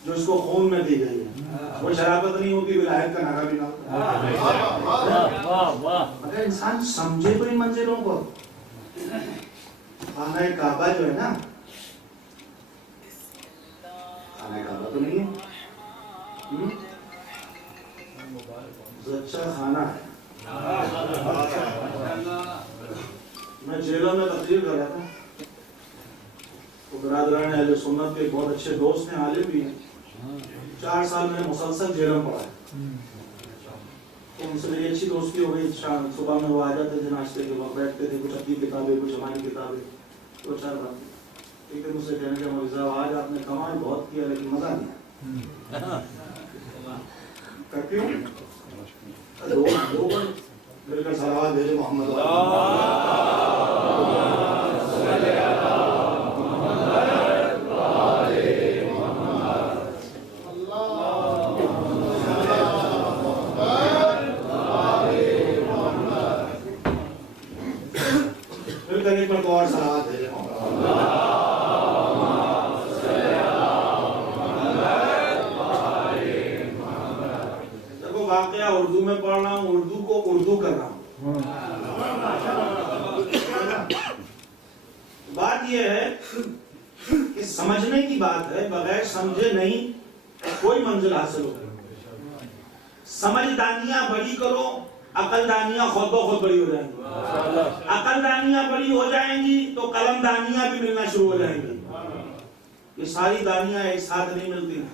جو اس کو خون میں دی گئی ہے۔ وہ شرافت نہیں ہوتی ولایت کا نعرہ بھی نہ ہوتا۔ اگر انسان سمجھے تو ان منزلوں کو، خانہ کعبہ جو ہے نا، خانہ کعبہ تو نہیں ہے، زچہ خانہ ہے۔ میں جیلوں میں تقریر کر رہا تھا، تو برادران اہل سنت کے بہت اچھے دوست ہیں، عالم بھی ہیں، 4 سال میں نے مسلسل جیلوں میں پڑھا ہے۔ تو ان سے میری اچھی دوستی ہو گئی، صبح میں وہ آ جاتے تھے ناشتے کے وقت، بیٹھتے تھے، کچھ اپنی کتابیں کچھ ہماری کتابیں، 2-4 باتیں۔ ایک دن مجھ سے کہنے کہ مولوی صاحب آج آپ نے کمال بہت کیا لیکن مزہ نہیں آیا۔ کیوں؟ دو مل کر صلوات بھیجے محمد کریں ایک مرتبہ اور صلوات بھیجیں. دیکھو واقعہ اردو میں پڑھ رہا ہوں, اردو کو اردو کر رہا ہوں. بات یہ ہے کہ سمجھنے کی بات ہے, بغیر سمجھے نہیں کوئی منزل حاصل ہوگی. سمجھ دانیاں بڑی کرو, عقل دانیاں خود بخود بڑی ہو جائیں گی. عقل دانیاں بڑی ہو جائیں گی تو قلم دانیاں بھی ملنا شروع ہو جائیں گی. یہ ساری دانیاں ایک ساتھ نہیں ملتی ہیں.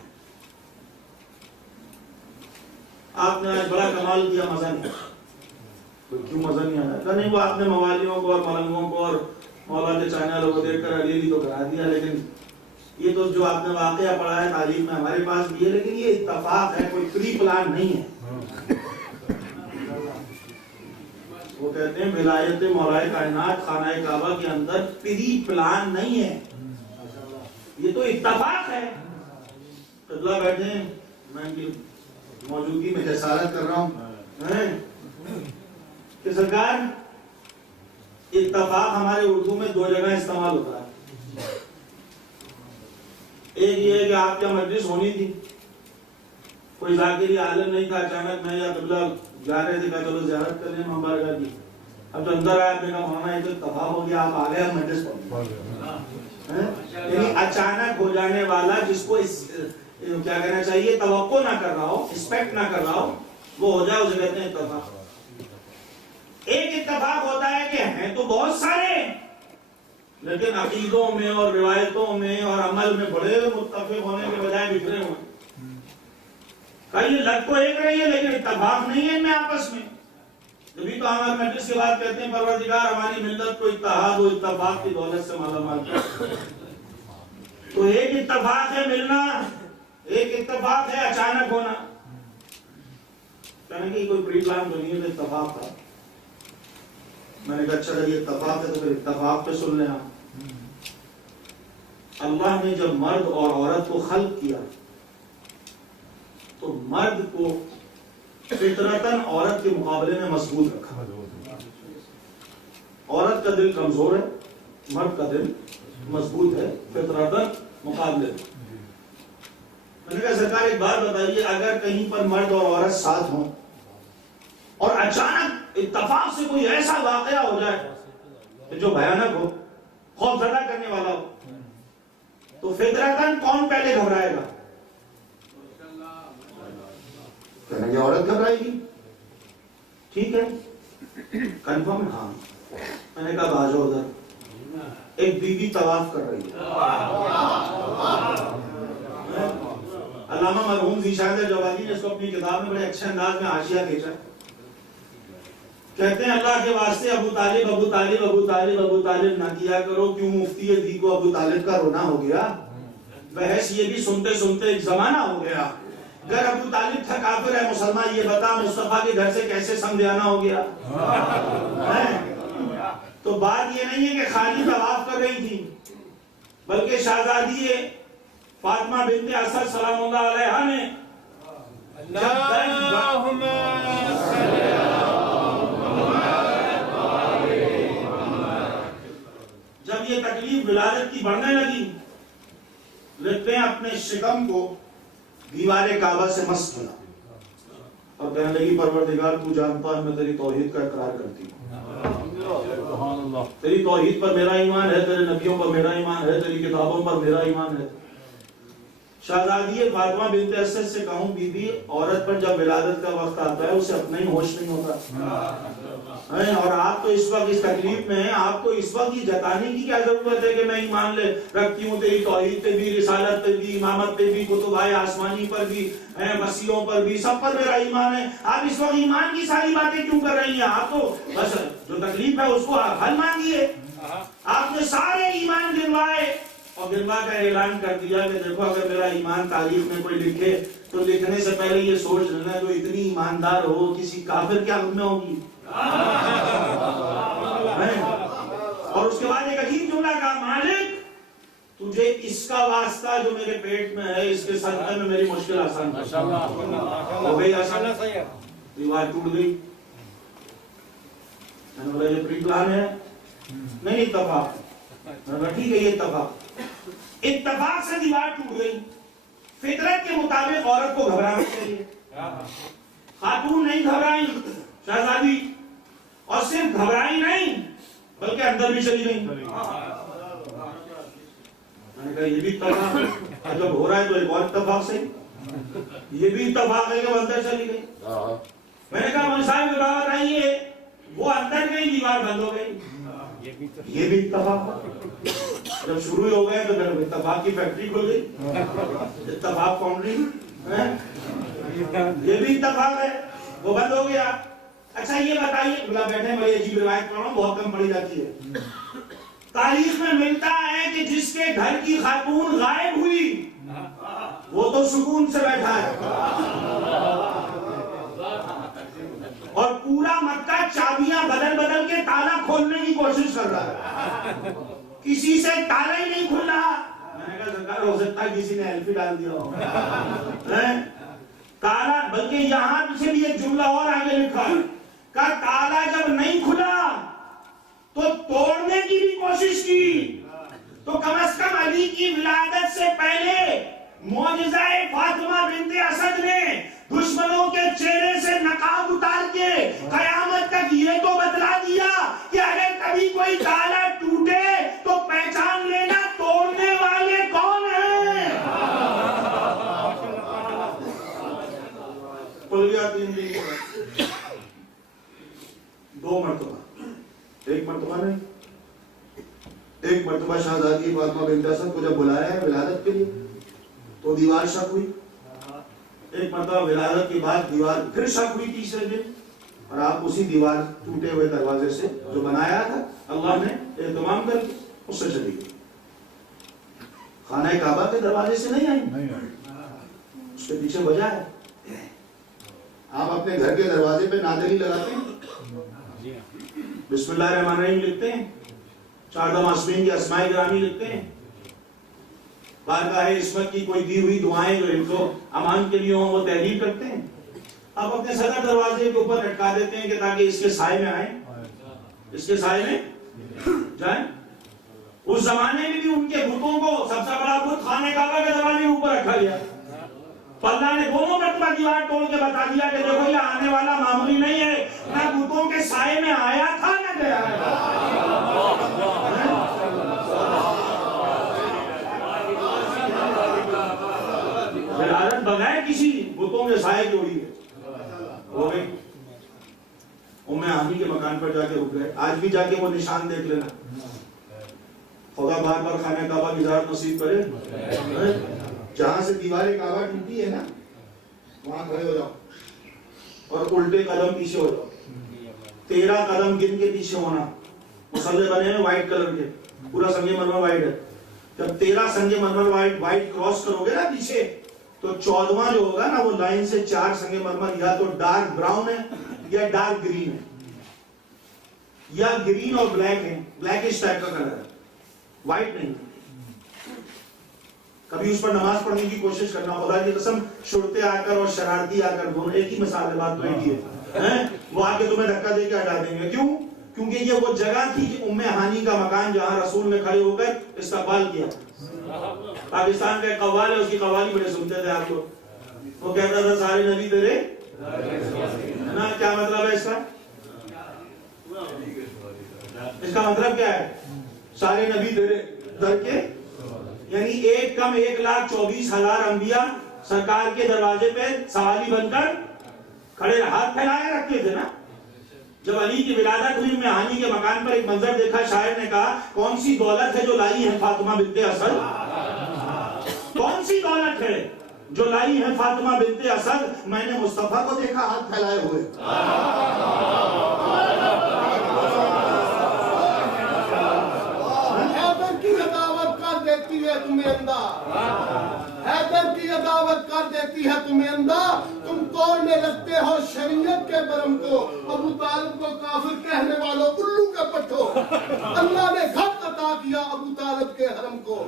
آپ نے آج بڑا کمال کیا, مزہ نہیں. کیوں مزہ نہیں آیا؟ کہ نہیں وہ آپ نے موالیوں کو اور ملنگوں کو اور مولا کے چینل کو دیکھ کر علی تو کرا دیا, لیکن یہ تو جو آپ نے واقعہ پڑھا ہے تعلیم میں ہمارے پاس بھی ہے, لیکن یہ اتفاق ہے, کوئی پری پلان نہیں ہے. وہ کہتے ہیں ولایت مولا کائنات خانہ کعبہ کے اندر پری پلان نہیں ہے, یہ تو اتفاق ہے. قبلہ بیٹھے ہیں, میں ان کی موجودگی میں جسارت کر رہا ہوں کہ سرکار اتفاق ہمارے اردو میں دو جگہ استعمال ہوتا ہے. ایک یہ ہے کہ آپ کیا مجلس ہونی تھی, کوئی ذاکری عالم نہیں تھا, اچانک میں یا قبلہ جا رہے تھے, کہا چلو زیارت کر لیں مبارکہ کی. اب جو اندر آیا میں کہا مولانا یہ تو اتفاق ہو گیا, آپ آ گئے مجلس پڑھیں. یعنی اچانک ہو جانے والا, جس کو کیا کہنا چاہیے, توقع نہ کر رہا ہو, ایکسپیکٹ نہ کر رہا ہو, وہ ہو جائے, اسے کہتے ہیں اتفاق. ایک اتفاق ہوتا ہے کہ ہیں تو بہت سارے, لیکن عقیدوں میں اور روایتوں میں اور عمل میں بڑے متفق ہونے کے بجائے بکھرے ہوئے. کہیں لگ تو ایک رہی ہے لیکن اتفاق نہیں ہے ان میں آپس میں. جبھی تو ہمارے مجلس کے بعد کہتے ہیں پروردگار ہماری ملت کو اتحاد و اتفاق کی دولت سے مالا مال کر. تو ایک اتفاق ہے ملنا, ایک اتفاق ہے اچانک ہونا. کہنے کہ کوئی پری پلان تو نہیں ہے, اتفاق تھا. میں نے کہا اچھا اگر یہ اتفاق ہے تو پھر اتفاق پہ سن لیں آپ. اللہ نے جب مرد اور عورت کو خلق کیا تو مرد کو فطرتاً عورت کے مقابلے میں مضبوط رکھا. عورت کا دل کمزور ہے, مرد کا دل مضبوط ہے فطرتاً مقابلے میں. میں نے کہا سرکار ایک بات بتائیے, اگر کہیں پر مرد اور عورت ساتھ ہوں اور اچانک اتفاق سے کوئی ایسا واقعہ ہو جائے جو بھیانک ہو, خوف زدہ کرنے والا ہو, تو فطرتاً کون پہلے گھبرائے گا؟ کہنے گے عورت گھبرائے گی. ٹھیک ہے, کنفرم ہے؟ ہاں. میں نے کہا آ جاؤ ادھر. ایک بیوی طواف کر رہی ہے. علامہ مرحوم ذیشان جوادی نے اس کو اپنی کتاب میں بڑے اچھے انداز میں حاشیہ کھینچا. کہتے ہیں اللہ کے واسطے ابو طالب ابو طالب ابو طالب ابو طالب نہ کیا کرو, کیوں مفتی دی کو ابو طالب کا رونا ہو گیا. بحث یہ بھی سنتے سنتے ایک زمانہ ہو گیا. اگر ابو طالب تھا کافر ہے مسلمان, یہ بتا مصطفیٰ کے گھر سے کیسے سمجھانا ہو گیا. تو بات یہ نہیں ہے کہ خالی طواف کر رہی تھی, بلکہ شہزادی فاطمہ بنت اسد سلام اللہ علیہا نے جب یہ تکلیف ولادت کی بڑھنے لگی, لکھتے ہیں اپنے شکم کو دیوار کعبہ سے مس کیا اور کہنے لگی پروردگار تو جانتا ہے میں تیری توحید کا اقرار کرتی ہوں, تیری توحید پر میرا ایمان ہے, تیرے نبیوں پر میرا ایمان ہے, تیری کتابوں پر میرا ایمان ہے. شہزادی فاطمہ بنت اسد سے کہوں بی بی, عورت پر جب ولادت کا وقت آتا ہے اسے اپنا ہی ہوش نہیں ہوتا, اور آپ تو اس وقت اس تکلیف میں ہیں, آپ کو اس وقت یہ جتانے کی کیا ضرورت ہے کہ میں ایمان لے رکھتی ہوں تیری توحید پہ بھی, رسالت پہ بھی, امامت پہ بھی, کتب آسمانی پر بھی, مسیحوں پر بھی, سب پر میرا ایمان ہے. آپ اس وقت ایمان کی ساری باتیں کیوں کر رہی ہیں؟ آپ تو بس جو تکلیف ہے اس کو حل مانگیے. آپ نے سارے ایمان گنوائے اور گنوا کا اعلان کر دیا کہ دیکھو اگر میرا ایمان تاریخ میں کوئی لکھے تو لکھنے سے پہلے یہ سوچ لینا جو اتنی ایماندار ہو کسی کافر کیا حکم میں ہوگی. اور اس کے بعد ایک عجیب جملہ کہا, مالک تجھے اس کا واسطہ جو میرے پیٹ میں ہے اس کے صدقے میں میری مشکل آسان ہو گئی. آسان دیوار ٹوٹ گئی. میں نے بولا یہ پری پلان ہے, نہیں اتفاق، ٹھیک ہے یہ اتفاق سے دیوار ٹوٹ گئی. فطرت کے مطابق عورت کو گھبرانا چاہیے. خاتون نہیں گھبرائی شہزادی، اور صرف گھبرائی نہیں بلکہ اندر بھی چلی گئی. میں نے کہا یہ بھی اتفاق ہے، جب ہو رہا ہے تو ایک اور اتفاق سے یہ بھی اتفاق ہے کہ وہ اندر چلی گئی. میں نے کہا مولوی صاحب یہ بات آئیے، وہ اندر گئی دیوار بند ہو گئی، یہ بھی اتفاق. جب شروع ہو گئے تو اتفاق کی فیکٹری کھل گئی، اتفاق فاؤنڈری، یہ بھی اتفاق ہے وہ بند ہو گیا. اچھا یہ بتائیے، بلا بیٹھے بڑی عجیب روایت پڑھ رہا ہوں، بہت کم پڑھی جاتی ہے. تاریخ میں ملتا ہے کہ جس کے گھر کی خاتون غائب ہوئی وہ تو سکون سے بیٹھا ہے، اور پورا مکہ چابیاں بدل بدل کے تالا کھولنے کی کوشش کر رہا ہے، کسی سے تالا ہی نہیں کھل رہا. میں نے کہا سرکار ہو سکتا ہے کسی نے ایلفی ڈال دیا ہو تالا. بلکہ یہاں سے بھی ایک جملہ اور آگے لکھا ہے کہ تالا جب نہیں کھلا تو توڑنے کی بھی کوشش کی. تو کم از کم علی کی ولادت سے پہلے معجزہ فاطمہ بنت اسد نے دشمنوں کے چہرے سے نقاب اتار کے قیامت تک یہ تو بتلا دیا کہ اگر کبھی کوئی تالا ٹوٹے تو پہچان لینا توڑنے والے کون ہیں. دو مرتبہ، ایک مرتبہ نہیں، ایک مرتبہ شہزادی فاطمہ بنت اسد کو جب بلایا ہے ولادت کے لیے تو دیوار شک ہوئی. ایک مرتبہ ولادت کے بعد دیوار پھر شک ہوئی تیسرے دن، اور آپ اسی دیوار ٹوٹے ہوئے دروازے سے جو بنایا تھا اللہ نے اہتمام کر کے اس سے چلی گئی. خانہ کعبہ کے دروازے سے نہیں آئی، اس کے پیچھے وجہ ہے. آپ اپنے گھر کے دروازے پہ نادری لگاتے ہیں، بسم اللہ الرحمن الرحیم لکھتے ہیں، چار معصومین کی اسماء گرامی لکھتے ہیں، بارگاہ عصمت کی کوئی دی ہوئی دعائیں جو ان کو امان کے لیے ہوں وہ تحریر کرتے ہیں. آپ اپنے صدر دروازے کے اوپر لٹکا دیتے ہیں کہ تاکہ اس کے سائے میں آئیں، اس کے سائے میں جائیں. اس زمانے میں بھی ان کے بتوں کو سب سے بڑا بت خانہ کعبہ کے دروازے کے اوپر رکھا گیا. اللہ نے دونوں مرتبہ دیوار توڑ کے بتا دیا کہ دیکھو یہ آنے والا معمولی نہیں ہے، نہ بتوں کے سائے میں آیا تھا نہ گیا ہے. ولادت بغیر کسی بتوں کے سائے کی ہوئی ہے ہو گئی. ام ہانی کے مکان پر جا کے رک گئے. آج بھی جا کے وہ نشان دیکھ لینا. خدا بار بار خانہ کعبہ کی زیارت نصیب کرے. جہاں سے دیوار کعبہ ٹوٹی ہے نا وہاں کھڑے ہو جاؤ اور الٹے قدم پیچھے ہو جاؤ. 13 قدم گن کے پیچھے ہونا. مصلے بنے ہیں وائٹ کلر کے، پورا سنگ مرمر وائٹ ہے. جب 13 سنگ مرمر وائٹ کراس کرو گے نا پیچھے تو 14واں جو ہوگا نا وہ لائن سے 4 سنگ مرمر یا تو ڈارک براؤن ہے یا ڈارک گرین ہے، یا گرین اور بلیک ہے، بلیکش ٹائپ کا کلر ہے، وائٹ نہیں. کبھی اس پر نماز پڑھنے کی کوشش کرنا. خدا کی قسم شرطے آ کر اور شرارتی آ کر دونوں ایک ہی مثال ہے، بات تو ایک ہی ہے. وہ آ کے تمہیں دھکا دے کے ہٹا دیں گے. کیوں؟ کیونکہ یہ وہ جگہ تھی کہ ام ہانی کا مکان جہاں رسول نے کھڑے ہو کر استقبال کیا. پاکستان کا ایک قوال ہے، اس کی قوالی بڑے سنتے تھے آپ لوگ. وہ کہتا تھا سارے نبی تیرے نا. کیا مطلب ہے اس کا؟ اس کا مطلب کیا ہے؟ سارے نبی تیرے در کے، یعنی 1,24,000 انبیاء سرکار کے دروازے پہ سوالی بن کر کھڑے ہاتھ پھیلائے رکھتے تھے نا. جب علی کی ولادت ہوئی ام ہانی کے مکان پر ایک منظر دیکھا، شاعر نے کہا کون سی دولت ہے جو لائی ہے فاطمہ بنت اسد؟ کون سی دولت ہے جو لائی ہے فاطمہ بنت اسد؟ میں نے مصطفیٰ کو دیکھا ہاتھ پھیلائے ہوئے. تمہیں اندھا حیدر کی عداوت کر دیتی ہے تمہیں اندھا. تم توڑنے لگتے ہو شریعت کے برم کو. ابو طالب کو کافر کہنے والوں الو کے پٹھو، اللہ نے گھٹ عطا کیا ابو طالب کے حرم کو.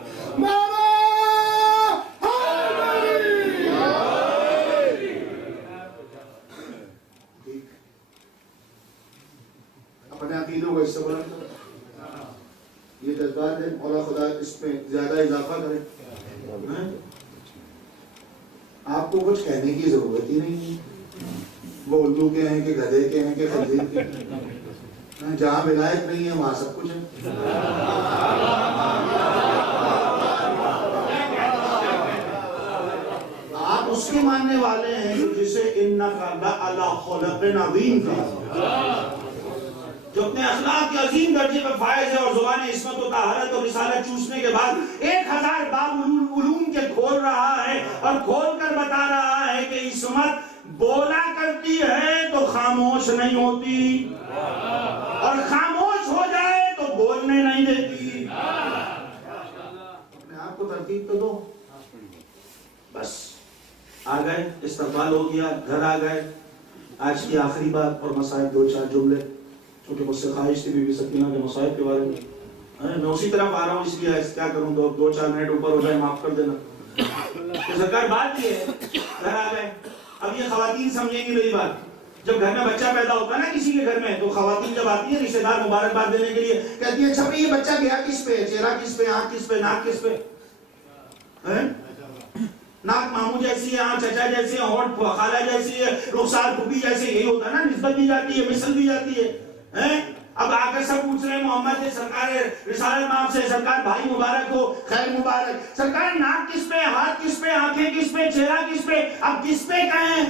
اپنے عقیدوں کو اس سے بلند کرو. یہ جذبات ہے، مولا خدا اس میں زیادہ اضافہ کرے. آپ کو کچھ کہنے کی ضرورت ہی نہیں ہے. وہ الو کے ہیں کہ گدھے کے ہیں کہ خنزیر کے ہیں. جہاں ولایت نہیں ہے وہاں سب کچھ ہے. آپ اس کے ماننے والے ہیں جسے انک لعلی خلق عظیم کہا، جو اپنے اخلاق کے عظیم درجے پر فائز ہے اور زبان عصمت و طہارت اور رسالت چوسنے کے بعد 1000 باب علوم کے کھول رہا ہے اور کھول کر بتا رہا ہے کہ عصمت بولا کرتی ہے تو خاموش نہیں ہوتی، اور خاموش ہو جائے تو بولنے نہیں دیتی. اپنے آپ کو ترتیب تو دو. بس آ گئے، استقبال ہو گیا، گھر آ گئے. آج کی آخری بات اور مصائب 2-4 جملے، کیونکہ مجھ سے خواہش تھی بی بی سکینہ کے مصائب کے بارے میں. میں اسی طرف آ رہا ہوں، اس لیے کیا کروں، 2-4 منٹ اوپر ہو جائے معاف کر دینا. تو سرکار بات یہ ہے، گھر آ گئے. اب یہ خواتین سمجھیں گی میری بات. جب گھر میں بچہ پیدا ہوتا ہے نا کسی کے گھر میں، تو خواتین جب آتی ہیں رشتہ دار مبارکباد دینے کے لیے، کہتی ہیں اچھا بھائی یہ بچہ گیا کس پہ، چہرہ کس پہ، آنکھ کس پہ، ناک کس پہ؟ ناک ماموں جیسی ہے، آنکھ چچا جیسی ہے، ہونٹ خالہ جیسی ہے، رخسار پھوپھی جیسی. یہی ہوتا ہے نا، نسبت دی جاتی ہے، مثل دی جاتی ہے. اب آ کر سب پوچھ رہے ہیں محمد سے، سرکار رسالت نام سے، سرکار بھائی مبارک ہو، خیر مبارک. سرکار ناک کس پہ، ہاتھ کس پہ، آنکھیں کس پہ، چہرہ کس پہ، اب کس پہ کہیں؟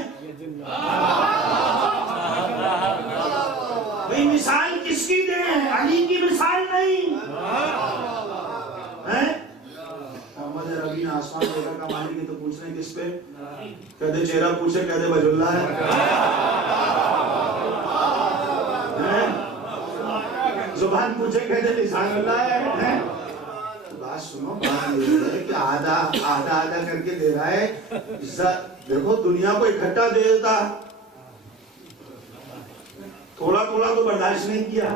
بھئی مثال کس کی دیں؟ علی کی مثال نہیں. محمد ربی نے آسمان دیکھا کا مالک ہے تو پوچھ رہے ہیں کس پہ؟ کہتے چہرہ پوچھے، کہتے وجہ اللہ ہے. زبان پوچھے، کہتے لسان اللہ ہے. بات سنو، بات یہ ہے کہ آدھا کر کے دے رہا ہے. دیکھو دنیا کو اکٹھا دے دیتا، تھوڑا تھوڑا تو برداشت نہیں کیا.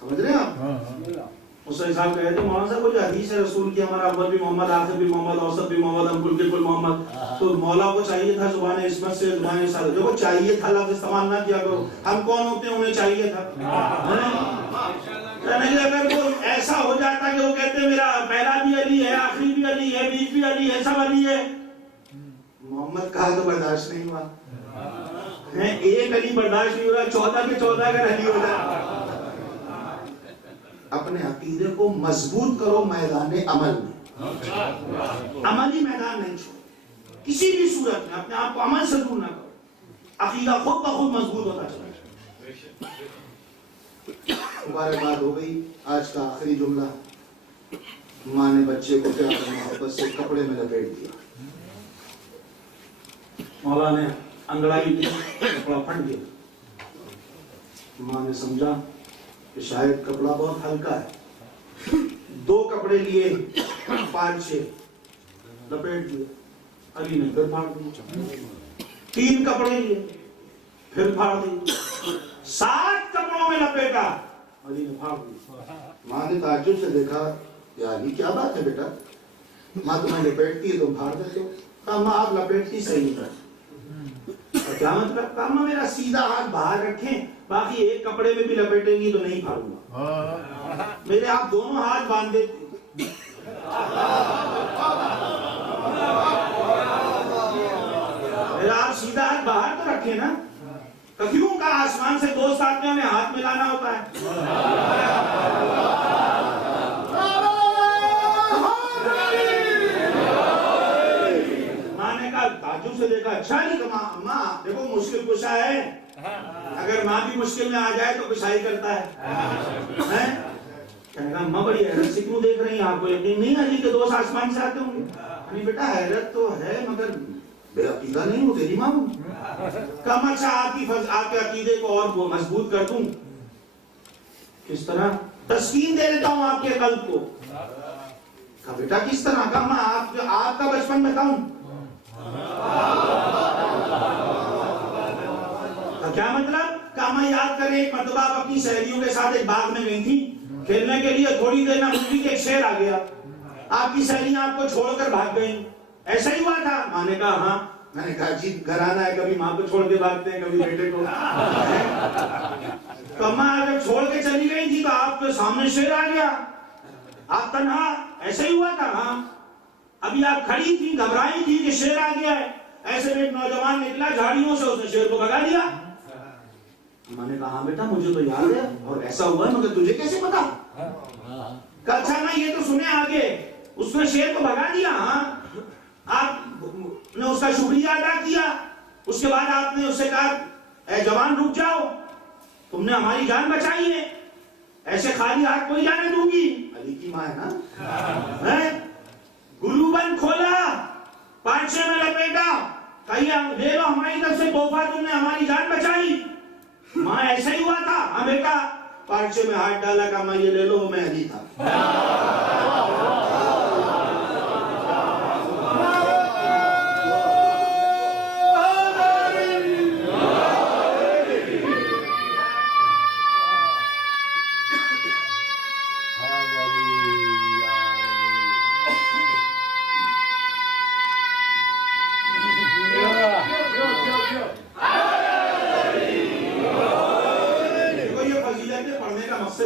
سمجھ رہے ہیں آپ؟ حسین صاحب کہے تھے مولانا صاحب کچھ حدیث ہے رسول کی، ہمارا اول بھی محمد، آخر بھی محمد، اوسط بھی محمد، ہم کل کے کل محمد. تو مولا کو چاہیے تھا زبان عصمت سے، زبان رسالت. دیکھو چاہیے تھا لفظ استعمال نہ کیا کرو. ہم کون ہوتے ہیں، انہیں چاہیے تھا. نہیں اگر وہ ایسا ہو جاتا کہ وہ کہتے میرا پہلا بھی علی ہے، آخری بھی علی ہے، بیچ بھی علی ہے، سب علی ہے. محمد کہا تو برداشت نہیں ہوا. ایک علی برداشت نہیں ہو رہا، 14 کے 14 کا علی ہو جائے. اپنے عقیدے کو مضبوط کرو میدان عمل میں، عملی میدان نہیں چھوڑو. کسی بھی صورت میں اپنے آپ کو عمل سے دور نہ کرو. عقیدہ خود بخود مضبوط ہوتا چلا. مبارکباد ہو گئی. آج کا آخری جملہ، ماں نے بچے کو پیار اور محبت سے کپڑے میں لپیٹ دیا. مولا نے انگڑائی دی، کپڑا پھٹ گیا. ماں نے سمجھا کہ شاید کپڑا بہت ہلکا ہے. 2 کپڑے لیے، 5-6 لپیٹ دیے. علی نے پھر پھاڑ دیا. 3 کپڑے لیے، پھر پھاڑ دیے. 7 کپڑوں میں لپیٹا، علی نے پھاڑ دیا. ماں نے تعجب سے دیکھا، یا علی کیا بات ہے بیٹا، ماں تمہیں لپیٹتی ہے تم پھاڑ دیتے ہو. کہا ماں آپ لپیٹتی صحیح ہے. کیا مطلب؟ کہا ماں میرا سیدھا ہاتھ باہر رکھیں، باقی ایک کپڑے میں بھی لپیٹیں گی تو نہیں پھاڑوں گا. میرے آپ دونوں ہاتھ باندھ دیتے. میرا آپ سیدھا ہاتھ باہر تو رکھیں نا. کیوں کا آسمان سے دوست آتے ہیں، ہمیں ہاتھ ملانا ہوتا ہے. ماں نے کہا تعجب سے دیکھا، اچھا نہیں کما ماں دیکھو مشکل کشا ہے، اگر ماں بھی مشکل میں آ جائے تو کشائی کرتا ہے. کہنے لگا ماں بڑی حیرت سے کیوں دیکھ رہی ہیں، آپ کو یقین نہیں علی کے دوست آسمان سے آتے ہوں گے؟ نہیں بیٹا حیرت تو ہے مگر بے عقیدہ نہیں ہوں، تیری ماں ہوں. کم اچھا آپ کے عقیدے کو اور مضبوط کر دوں. کس طرح؟ تسکین دے دیتا ہوں آپ کے قلب کو. کہا بیٹا کس طرح؟ کہا ماں آپ کا بچپن بتاؤں. کیا مطلب؟ کہا میں یاد کریں ایک مرتبہ آپ اپنی سہیلیوں کے ساتھ ایک باغ میں گئی تھی کھیلنے کے لیے. تھوڑی دیر میں مرغی کے ایک شیر آ گیا، آپ کی سہیلیاں آپ کو چھوڑ کر بھاگ گئیں، ایسا ہی ہوا تھا؟ ماں نے کہا ہاں. میں نے کہا جی گھرانا ہے، کبھی ماں کو چھوڑ کے بھاگتے ہیں، کبھی بیٹے کو. تو ماں جب چھوڑ کے چلی گئی تھی تو آپ کے سامنے شیر آ گیا, آپ تنہا ایسے ہی ہوا تھا. ہاں ابھی آپ کھڑی تھی, گھبرائی تھی کہ شیر آ گیا ہے, ایسے میں ایک نوجوان نکلا جھاڑیوں سے, اس نے شیر کو بھگا دیا. میں نے کہا بیٹا مجھے تو یاد ہے اور ایسا ہوا ہے, مگر تجھے کیسے پتا؟ کہا اچھا میں یہ تو سنے آگے, اس نے شیر کو بھگا دیا. ہاں آپ نے اس کا شکریہ ادا کیا, اس کے بعد آپ نے اس سے کہا اے جوان رک جاؤ, تم نے ہماری جان بچائی ہے, ایسے خالی ہاتھ کوئی جانے دوں گی. علی کی ماں ہے نا, گلو بند کھولا, پانچے میں لپیٹا, کہیے دے لو ہماری طرف سے تحفہ, تم نے ہماری جان بچائی. ماں ایسا ہی ہوا تھا؟ ہاں بیٹا. پانچے میں ہاتھ ڈالا, کہا ماں یہ لے لو, میں علی تھا.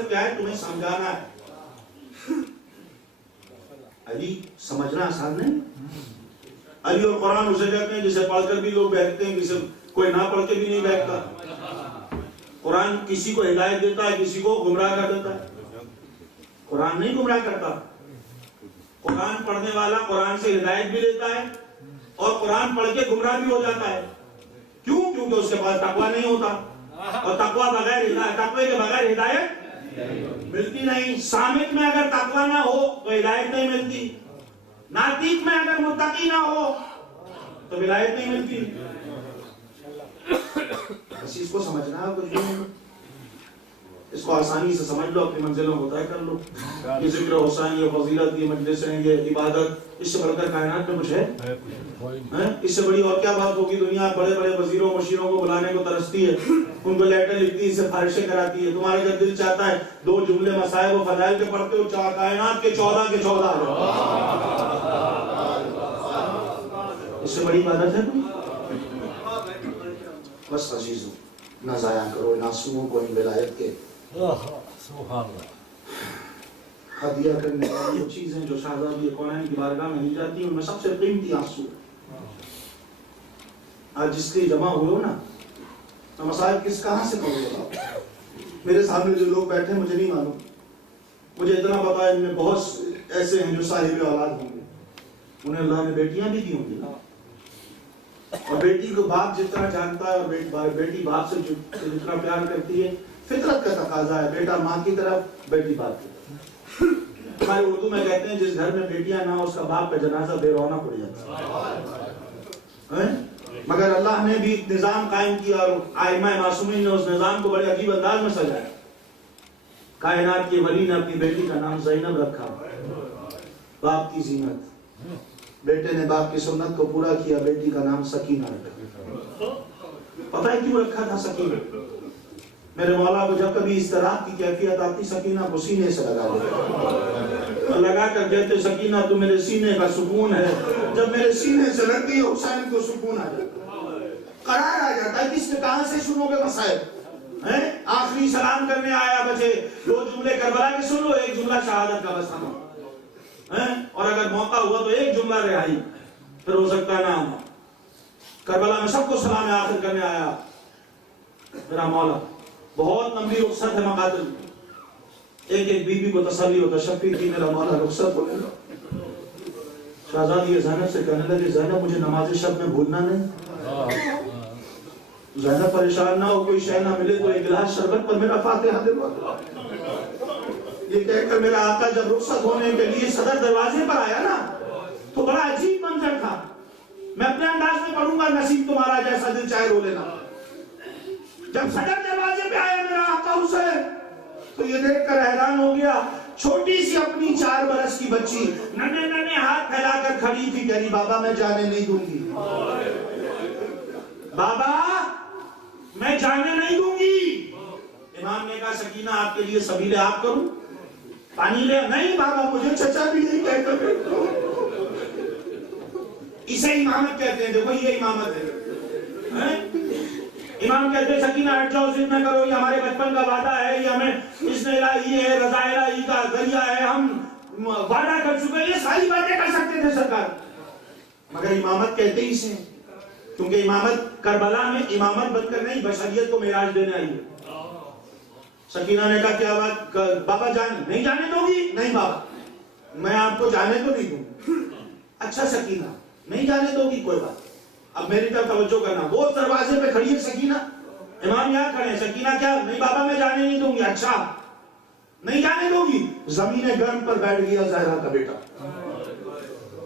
کیا ہے تمہیں سمجھانا ہے. علی سمجھنا آسان نہیں. علی اور قرآن اسے کہتے ہیں جسے پڑھ کر بھی لوگ بیٹھتے ہیں, جسے کوئی نہ پڑھ کے بھی نہیں بیٹھتا. قرآن کسی کو ہدایت دیتا ہے, کسی کو گمراہ کر دیتا ہے. قرآن نہیں گمراہ کرتا. قرآن پڑھنے والا قرآن سے ہدایت بھی لیتا ہے اور قرآن پڑھ کے گمراہ بھی ہو جاتا ہے. کیوں؟ کیونکہ اس کے پاس تقویٰ نہیں ہوتا, اور تقویٰ بغیر تقوی کے بغیر ہدایت ملتی نہیں. سامت میں اگر تقویٰ نہ ہو تو ہدایت نہیں ملتی. ناطق میں اگر متقی نہ ہو تو ولایت نہیں ملتی. بس اس کو سمجھنا ہے, کچھ نہیں. اس کو آسانی سے سمجھ لو, اپنی منزلوں کو طے کر لو. یہ ذکر حسین, یہ فضیلت, یہ مجلسیں, یہ عبادت, اس سے بڑھ کر کائنات میں کچھ ہے؟ اس سے بڑی اور کیا بات ہوگی؟ دنیا بڑے بڑے وزیروں مشیروں کو بلانے کو ترستی ہے, ان کو لیٹر لکھتی ہے, اسے فارشیں کراتی ہے. تمہارے جب دل چاہتا ہے 2 جملے مصائب و فضائل کے پڑھتے ہو, کائنات کے 14 کے 14. اس سے بڑی عبادت ہے کوئی؟ بس عزیزو, نہ ضائع کرو ان آنسوؤں کو, ان ولایت کے ہدیہ کرنے والی وہ چیزیں جو شہزادی کونین کی بارگاہ میں لی جاتی ہیں, ان میں سب سے قیمتی آنسو ہے. آج جس کے جمع ہوئے ہو نا, مسائل کہاں سے پڑھو گا؟ میرے سامنے جو لوگ بیٹھے ہیں مجھے نہیں معلوم, مجھے اتنا پتا ہے ان میں بہت ایسے ہیں جو صاحب اولاد ہوں گے, انہیں اللہ نے بیٹیاں بھی دی ہوں گی, اور بیٹی کو باپ جتنا جانتا ہے اور بیٹی باپ سے جتنا پیار کرتی ہے, فطرت کا تقاضا ہے. بیٹا ماں کی طرف, بیٹی باپ کی طرف. ہمارے اردو میں کہتے ہیں جس گھر میں بیٹیاں نہ ہو اس کا باپ کا جنازہ بے رونق پڑ جاتا ہے. مگر اللہ نے بھی نظام قائم کیا, اور ائمہ معصومین نے اس نظام کو بڑے عجیب انداز میں سجایا. کائنات کے ولی نے اپنی بیٹی کا نام زینب رکھا, باپ کی زینت. بیٹے نے باپ کی سنت کو پورا کیا, بیٹی کا نام سکینہ رکھا. پتہ ہے کیوں رکھا تھا سکینہ؟ میرے مولا کو جب کبھی اضطراب کی کیفیت آتی, سکینہ کو سینے سے لگا دیتے, اور لگا کر کہتے سکینہ تو میرے سینے کا سکون ہے. جب میرے سینے سے لگتی ہے حسین کو سکون آ جاتا ہے, قرار آ جاتا ہے. کس نے کہاں سے شروع کے مسائل ہیں؟ آخری سلام کرنے آیا بچے, 2 جملے کربلا کے سن لو, 1 جملہ شہادت کا بس ہم, اور اگر موقع ہوا تو 1 جملہ رہائی, پھر ہو سکتا ہے نہ. کربلا میں سب کو سلام آخر کرنے آیا میرا مولا. بہت لمبی رخصت ہے مقاتل, ایک ایک بیوی کو تسلی ہوتا, شفیع کی میرا مولا رخصت کو لے لو. شہزادی زینب سے کہنے لگے زینب مجھے نماز شب میں بھولنا نہیں. زینب پریشان نہ ہو, کوئی شے نہ ملے تو 1 گلاس شربت پر میرا فاتحہ دلوا دو. یہ کہہ کر میرا آقا جب رخصت ہونے کے لیے صدر دروازے پر آیا نا, تو بڑا عجیب منظر تھا. میں اپنے انداز میں پڑھوں گا, نصیب تمہارا جیسا دل چاہے رو لینا. جب صدر دروازے پہ آیا میرا آقا حسین, تو یہ دیکھ کر حیران ہو گیا. چھوٹی سی اپنی 4 برس کی بچی ننے ننے ہاتھ پھیلا کر کھڑی تھی, کہہ رہی بابا میں جانے نہیں دوں گی, بابا میں جانے نہیں دوں گی. امام نے کہا سکینہ آپ کے لیے سبیل آپ کروں, پانی لے. نہیں بابا مجھے چچا بھی نہیں کہہ کر. اسے امامت کہتے ہیں. دیکھو یہ امامت ہے. امام کہتے سکینہ ہٹ جاؤ، ضد نہ کرو، یہ ہمارے بچپن کا وعدہ ہے، یہ ہمیں اذن الہی ہے، رضا الہی کا ذریعہ ہے، ہم وعدہ کر چکے، یہ ساری باتیں کر سکتے تھے سرکار، مگر امامت کہتے ہی سے، کیونکہ امامت کربلا میں امامت بن کر نہیں، بشریت کو معراج دینے آئی ہے۔ سکینہ نے کہا کیا بات بابا جان نہیں جانے دو گی؟ نہیں بابا میں آپ کو جانے تو نہیں دوں۔ اچھا سکینہ نہیں جانے دو گی، کوئی بات، اب میری طرف توجہ کرنا، وہ دروازے پہ کھڑی ہے سکینہ، امام یہاں کھڑے ہیں، سکینہ کیا نہیں بابا میں جانے نہیں دوں گی، اچھا نہیں جانے دو گی، زمین گرم پر بیٹھ گیا زہرا کا بیٹا،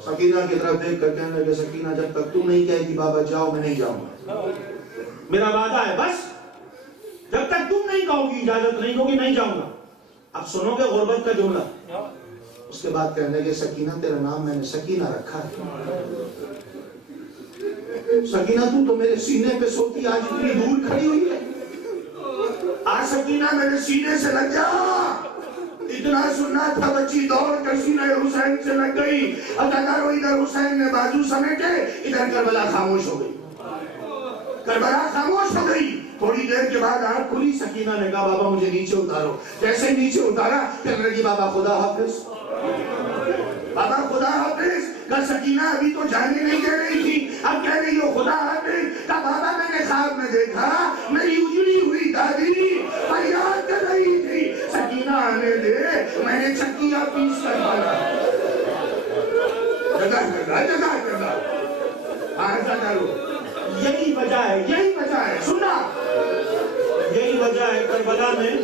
سکینہ کی طرف دیکھ کر کہنے لگے سکینہ جب تک تو نہیں کہے گی بابا جاؤ میں نہیں جاؤں گا، میرا وعدہ ہے، بس جب تک تم نہیں کہو گی اجازت نہیں ہوگی نہیں جاؤں گا۔ اب سنو گے غربت کا جملہ، اس کے بعد کہنے لگے سکینہ تیرا نام میں نے سکینہ رکھا ہے، سکینہ تو میرے سینے پہ سوتی، آج اتنی دور کھڑی ہوئی ہے، آج سکینہ میرے سینے سے لگ جا، اتنا سننا تھا بچی دوڑ کر سینہ حسین سے لگ گئی، ادھر حسین نے بازو سمیٹے، ادھر کربلا خاموش ہو گئی، کربلا خاموش ہو گئی۔ تھوڑی دیر کے بعد آنکھ کھلی، سکینہ نے کہا بابا مجھے نیچے اتارو، جیسے نیچے اتارا کہنے لگی بابا خدا حافظ، بابا خدا حافظ، کہا سکینہ ابھی تو جانے نہیں دے رہی تھی، اب کہہ رہی ہو خدا حافظ، کہا بابا میں نے خواب میں دیکھا میری اجڑی ہوئی دادی فریاد کر رہی تھی سکینہ آنے دے، میں نے چکیاں پیس کر ڈالا، جگہ کرنا ایسا کرو، یہی وجہ ہے سننا، یہی وجہ ہے کربلا میں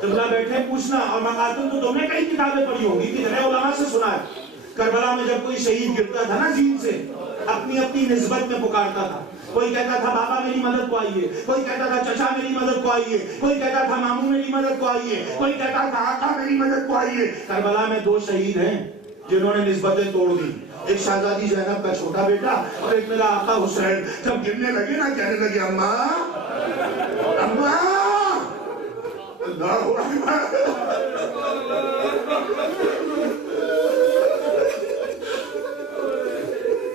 قبلہ بیٹھے پوچھنا، اور مقاتل تو تم نے کئی کتابیں پڑھی ہوں گی، کتنے علماء سے سنا ہے، کربلا میں جب کوئی شہید گرتا تھا نا زین سے، اپنی اپنی نسبت میں پکارتا تھا، کوئی کہتا تھا بابا میری مدد کو آئیے، کوئی کہتا تھا چچا میری مدد کو آئیے، کوئی کہتا تھا ماموں میری مدد کو آئیے، کوئی کہتا تھا آقا میری مدد کو آئیے۔ کربلا میں دو شہید ہیں جنہوں نے نسبتیں توڑ دی، ایک شہزادی زینب کا چھوٹا بیٹا اور ایک میرا آقا حسین، جب گرنے لگے نا کہنے لگے اماں اماں اللہ اکبر،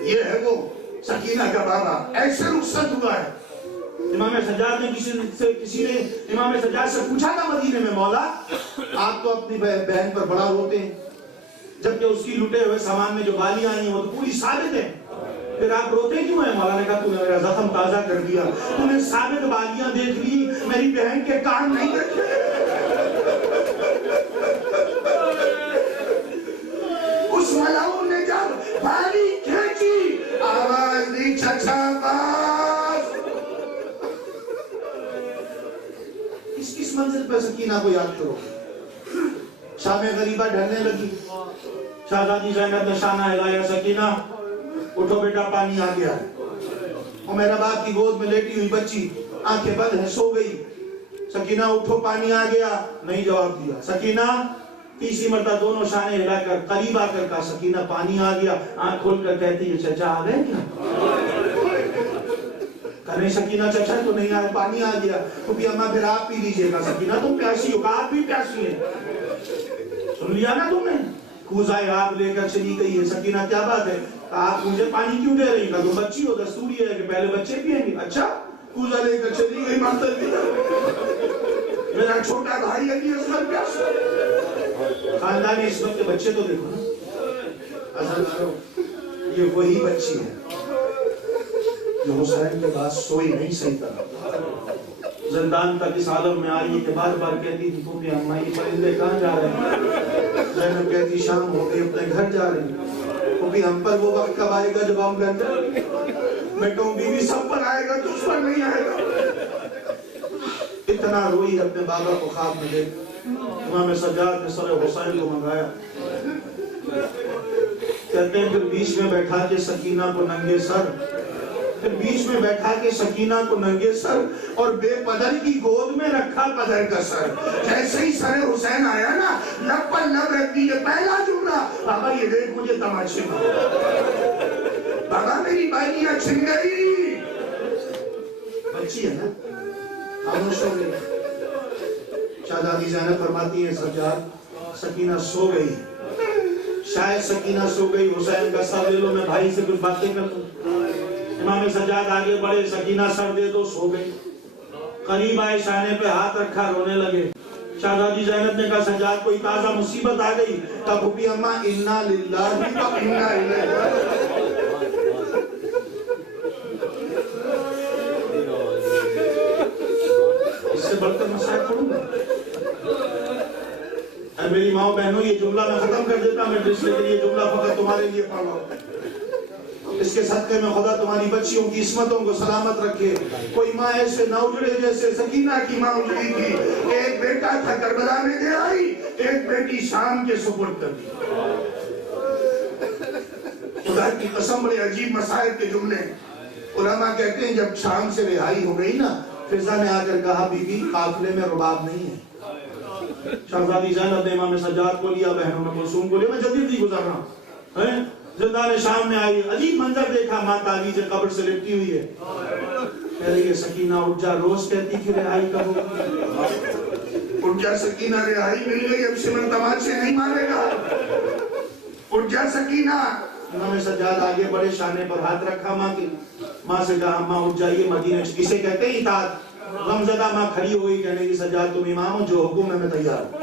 یہ ہے وہ سکینہ کا بابا، ایسے رخصت ہوا ہے۔ امام سجاد نے کسی نے امام سجاد سے پوچھا تھا مدینے میں، مولا آپ تو اپنی بہن پر بڑا روتے ہیں، جبکہ اس کی لٹے ہوئے سامان میں جو بالیاں آئی ہیں وہ تو پوری ثابت ہے، پھر آپ روتے کیوں ہیں؟ مولا نے کہا تو نے میرا زخم تازہ کر دیا، تو نے ثابت بالیاں دیکھ لی، میری بہن کے کان نہیں دیکھے۔ اس ملعون نے جب بالی کھینچی آواز دی چچا باز، کس منزل پہ سکینہ کو یاد کرو۔ شام غریبہ ڈھلنے لگی، شہزادی زینب نے شانہ ہلایا، سکینہ اٹھو بیٹا پانی آ گیا، اور میرا باپ کی گود میں لیٹی ہوئی بچی آنکھیں بند ہے سو گئی، سکینہ اٹھو پانی آ گیا، نہیں جواب دیا، سکینہ تیسری مرتبہ دونوں شانے ہلا کر قریب آ کر کہا سکینہ پانی آ گیا، آنکھ کھول کر کہتی ہے چچا آ گئے کیا؟ کہنے سکینہ چچا تو نہیں آیا، پانی آ گیا، تو بھی اماں پھر آپ پی لیجئے گا، سکینہ تم پیاسی ہو، کہا آپ بھی پیاسی ہیں، سن لیا نا تم نے، کوزائے آپ لے کر چلی گئی ہے، سکینہ کیا بات ہے، آپ مجھے پانی کیوں دے رہی، کہا تم بچی ہو، دستوری ہے کہ پہلے بچے پیئیں گے، اچھا کوزہ لے کر چلی گئی مانتر بھی، میرا چھوٹا بھائی علی اصغر پیاسا، خاندانی عصمت کے بچے تو دیکھو نا، یہ وہی بچی ہے جو حسین کے بعد سوئی نہیں صحیح طرح، زندان تک اس عالم میں آئی کہ بار بار کہتی تھی پوپی اماں یہ پرندے کہاں جا رہے ہیں، زینب کہتی شام ہو گئی اپنے گھر جا رہے ہیں، پوپی ہم پر وہ وقت کب آئے گا جب ہم گھر جائیں گے، میں کہوں بیوی سب پر آئے گا تو اس پر نہیں آئے گا، اتنا روئی اپنے بابا کو خواب میں دیکھ، امام سجاد نے سر حسین کو منگایا، کہتے ہیں پھر بیچ میں بیٹھا کے سکینہ کو ننگے سر، پھر بیچ میں بیٹھا کے سکینہ کو ننگے سر اور بے پدر کی گود میں رکھا پدر کا سر، جیسے ہی سر حسین آیا نا لب پر لب رکھ دی، پہلا جملہ بابا یہ دیکھ مجھے تماشے میں، بابا میری بالیاں چھن گئی، بچی ہے نا خاموش ہو گئی، شہزادی زینب فرماتی ہے سجاد سکینہ سو گئی، شاید سکینہ سو گئی، حسین کا سر لے لو میں بھائی سے کچھ باتیں کر لوں، امام سجاد آگے بڑھے, سکینہ سر دے تو سو گئی. قریب آئے, شانے پہ ہاتھ رکھا, رونے لگے. شہزادی زینب نے کہا سجاد کوئی تازہ مصیبت آ گئی؟ کہا پھوپھی اماں انا للہ و انا الیہ راجعون. اس سے بڑھ کر مسائل پڑھوں گا؟ اے میری ماں بہنوں, یہ جملہ میں ختم کر دیتا میں جس لیے یہ جملہ فقط تمہارے لیے پڑھ رہا ہوں. اس کے صدقے میں خدا تمہاری بچیوں کی عصمتوں کو سلامت رکھے. کوئی ماں ایسے نہ اجڑے جیسے سکینہ کی ماں اجڑی تھی. ایک بیٹا تھا کربلا میں دے آئی, ایک بیٹی شام کے سپرد کر دی. خدا کی قسم بڑے عجیب مسائل کے جملے. علماء کہتے ہیں جب شام سے رہائی ہو گئی نا, فضا نے آ کر کہا بی بی قافلے میں رباب نہیں ہے. شہزادی زینب نے امام سجاد کو لیا, بہنوں نے کلثوم کو لیا. میں جلدی گزر رہا ہوں. زندان شام میں آئی, عجیب منظر دیکھا, ماں تعویذ قبر سے لپٹی ہوئی ہے. کہہ رہی ہے سکینہ اٹھ جا, روز کہتی کہ رہائی کب ہوگی. اٹھ جا سکینہ, رہائی مل گئی, اب سمر تماچے نہیں مارے گا. اٹھ جا سکینہ. امام سجاد آگے بڑے, شانے پر ہاتھ رکھا ماں کی. ماں سے کہا ماں اٹھ جائیے, مدینے کسے کہتے ہیں اطاعت. غمزدہ ماں کھڑی ہوئی, کہنے کی سجاد تم امام ہو, جو حکم ہے میں تیار ہوں.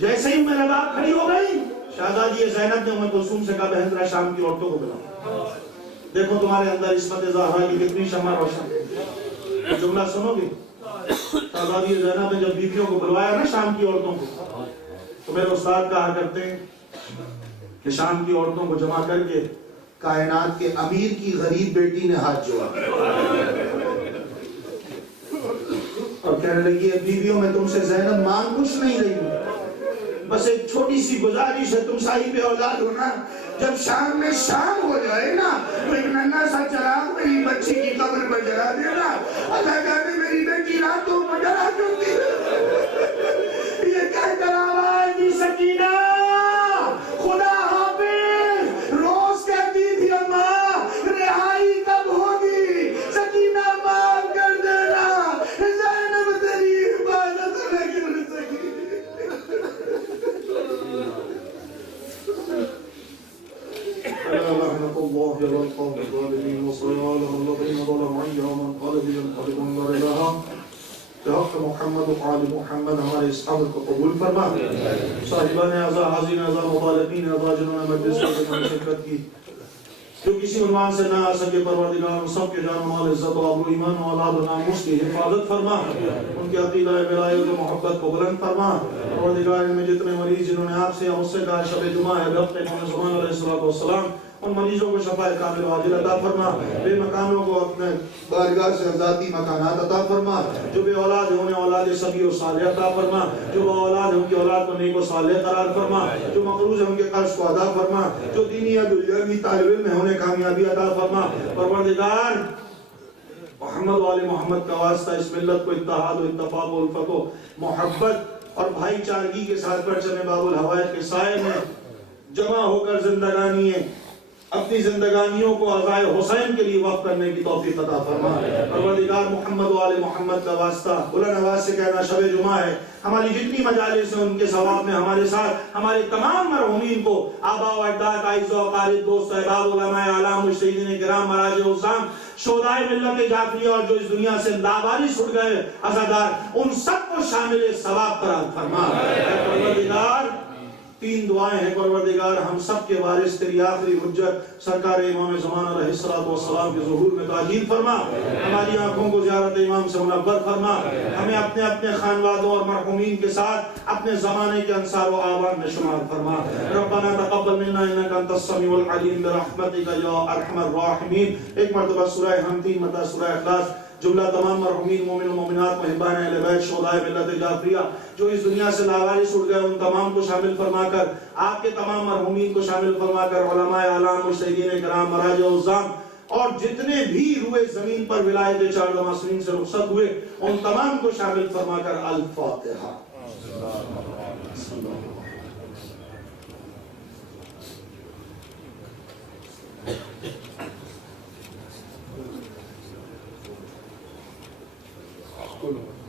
جیسے ہی میرے باپ کھڑی ہو گئی, شہزادی زینب نے ام کلثوم سے کہا بہن ذرا شام کی عورتوں کو بلاؤ, دیکھو تمہارے اندر عصمت زہرا کی کتنی شمع روشن ہے. جملہ سنو گے؟ شہزادی زینب نے جب بیویوں کو بلوایا نا شام کی عورتوں کو, تو میرے استاد کہا کرتے ہیں کہ شام کی عورتوں کو جمع کر کے کائنات کے امیر کی غریب بیٹی نے ہاتھ جوڑا اور کہنے لگی ہے بیویوں میں تم سے زینب مانگ کچھ نہیں رہی ہوں, بس ایک چھوٹی سی گزارش ہے, تم صاحب اولاد ہونا, جب شام میں شام ہو جائے نا تو ایک ننھا سا چراغ میری بچی کی قبر پر جلا دینا. اللہ جانے میری بیٹی راتوں کو جلا کرتی ہے. یہ کہہ کر آواز دی سکینہ خدا حافظ. روز کہتی تھی اماں رہائی کب ہوگی, سکینہ معاف کر دینا, زینب تیری حفاظت میں گر سکی. لعنة الله على القوم الظالمين وصيانة الذين ظلموا يوما قال بي ينقلب النار لها. بحق محمد و آل محمد ہمارے اس عمل کو قبول فرما. صاحبان اعزاء, حاضرین اعزاء, مطالبین اعزاء جنہوں نے مجلس میں شرکت کی, جو کسی عنوان سے نہ آ سکے, پروردگار سب کے جان و مال, عزت و آبرو, ایمان و اولاد و ناموس کی حفاظت فرما. ان کے عقیدہ ولایت و محبت کو بلند فرما. پروردگار ان میں جتنے مریض جنہوں نے آپ سے مجھ سے کہا شب جمعہ ہے, وقت محمد زمان علیہ السلام, ان مریضوں کو شفاء کامل و عاجل عطا فرما. بے مکانوں کو اپنے بارگاہ سے ذاتی مکانات عطا فرما. جو بے اولاد ہیں انہیں اولاد سبھی و صالح عطا فرما. جو با اولاد ہیں ان کی اولاد کو نیک و صالح قرار فرما. جو مقروض ہیں ان کے قرض کو ادا فرما. جو دینی یا دنیاوی طالب علم ہیں انہیں کامیابی عطا فرما. پروردگار محمد و آل محمد کا واسطہ اس ملت کو اتحاد و اتفاق و الفت و محبت اور بھائی چارگی کے ساتھ پرچم باب الحوائج کے سائے میں جمع ہو کر زندگانی اپنی زندگانیوں کو عزائے حسین کے لیے وقف کرنے کی توفیق عطا فرما. پروردگار محمد و آل محمد کا واسطہ بلند آواز سے کہنا شب جمعہ ہے, ہماری جتنی مجالس ہیں ان کے ثواب میں ہمارے ساتھ ہمارے تمام مرحومین کو, آبا و اجداد, اعزاء و اقارب, دوست احباب, علماء اعلام, مجتہدین کرام, مراجع عظام, شہدائے ملت جعفریہ اور جو اس دنیا سے لاوارث اٹھ گئے عزادار, ان سب کو شامل ثواب قرار فرما. پروردگار تین دعائیں ہیں. پروردگار ہم سب کے وارث تیری آخری حجت سرکار امام زمان علیہ السلام کے ظہور میں تاجیل فرما. ہماری آنکھوں کو زیارت امام سے منور فرما. ہمیں اپنے اپنے خانوادوں اور مرحومین کے ساتھ اپنے زمانے کے انصار و اعوان میں شمار فرما. ربنا تقبل منا انک انت السمیع العلیم برحمتک یا ارحم الراحمین. ایک مرتبہ سورہ ہم, 3 مرتبہ سورہ اخلاص. جملہ تمام مرحومین مومن و مومنات, محبان اہل بیت, شہدائے ملت جعفریہ جو اس دنیا سے لاوارث اٹھ گئے, ان تمام کو شامل فرما کر, آپ کے تمام مرحومین کو شامل فرما کر, علماء اعلام, مجتہدین کرام, مراجع عظام اور جتنے بھی روئے زمین پر ولایت 4 معصومین سے رخصت ہوئے ان تمام کو شامل فرما کر. الفاتحہ. Cool.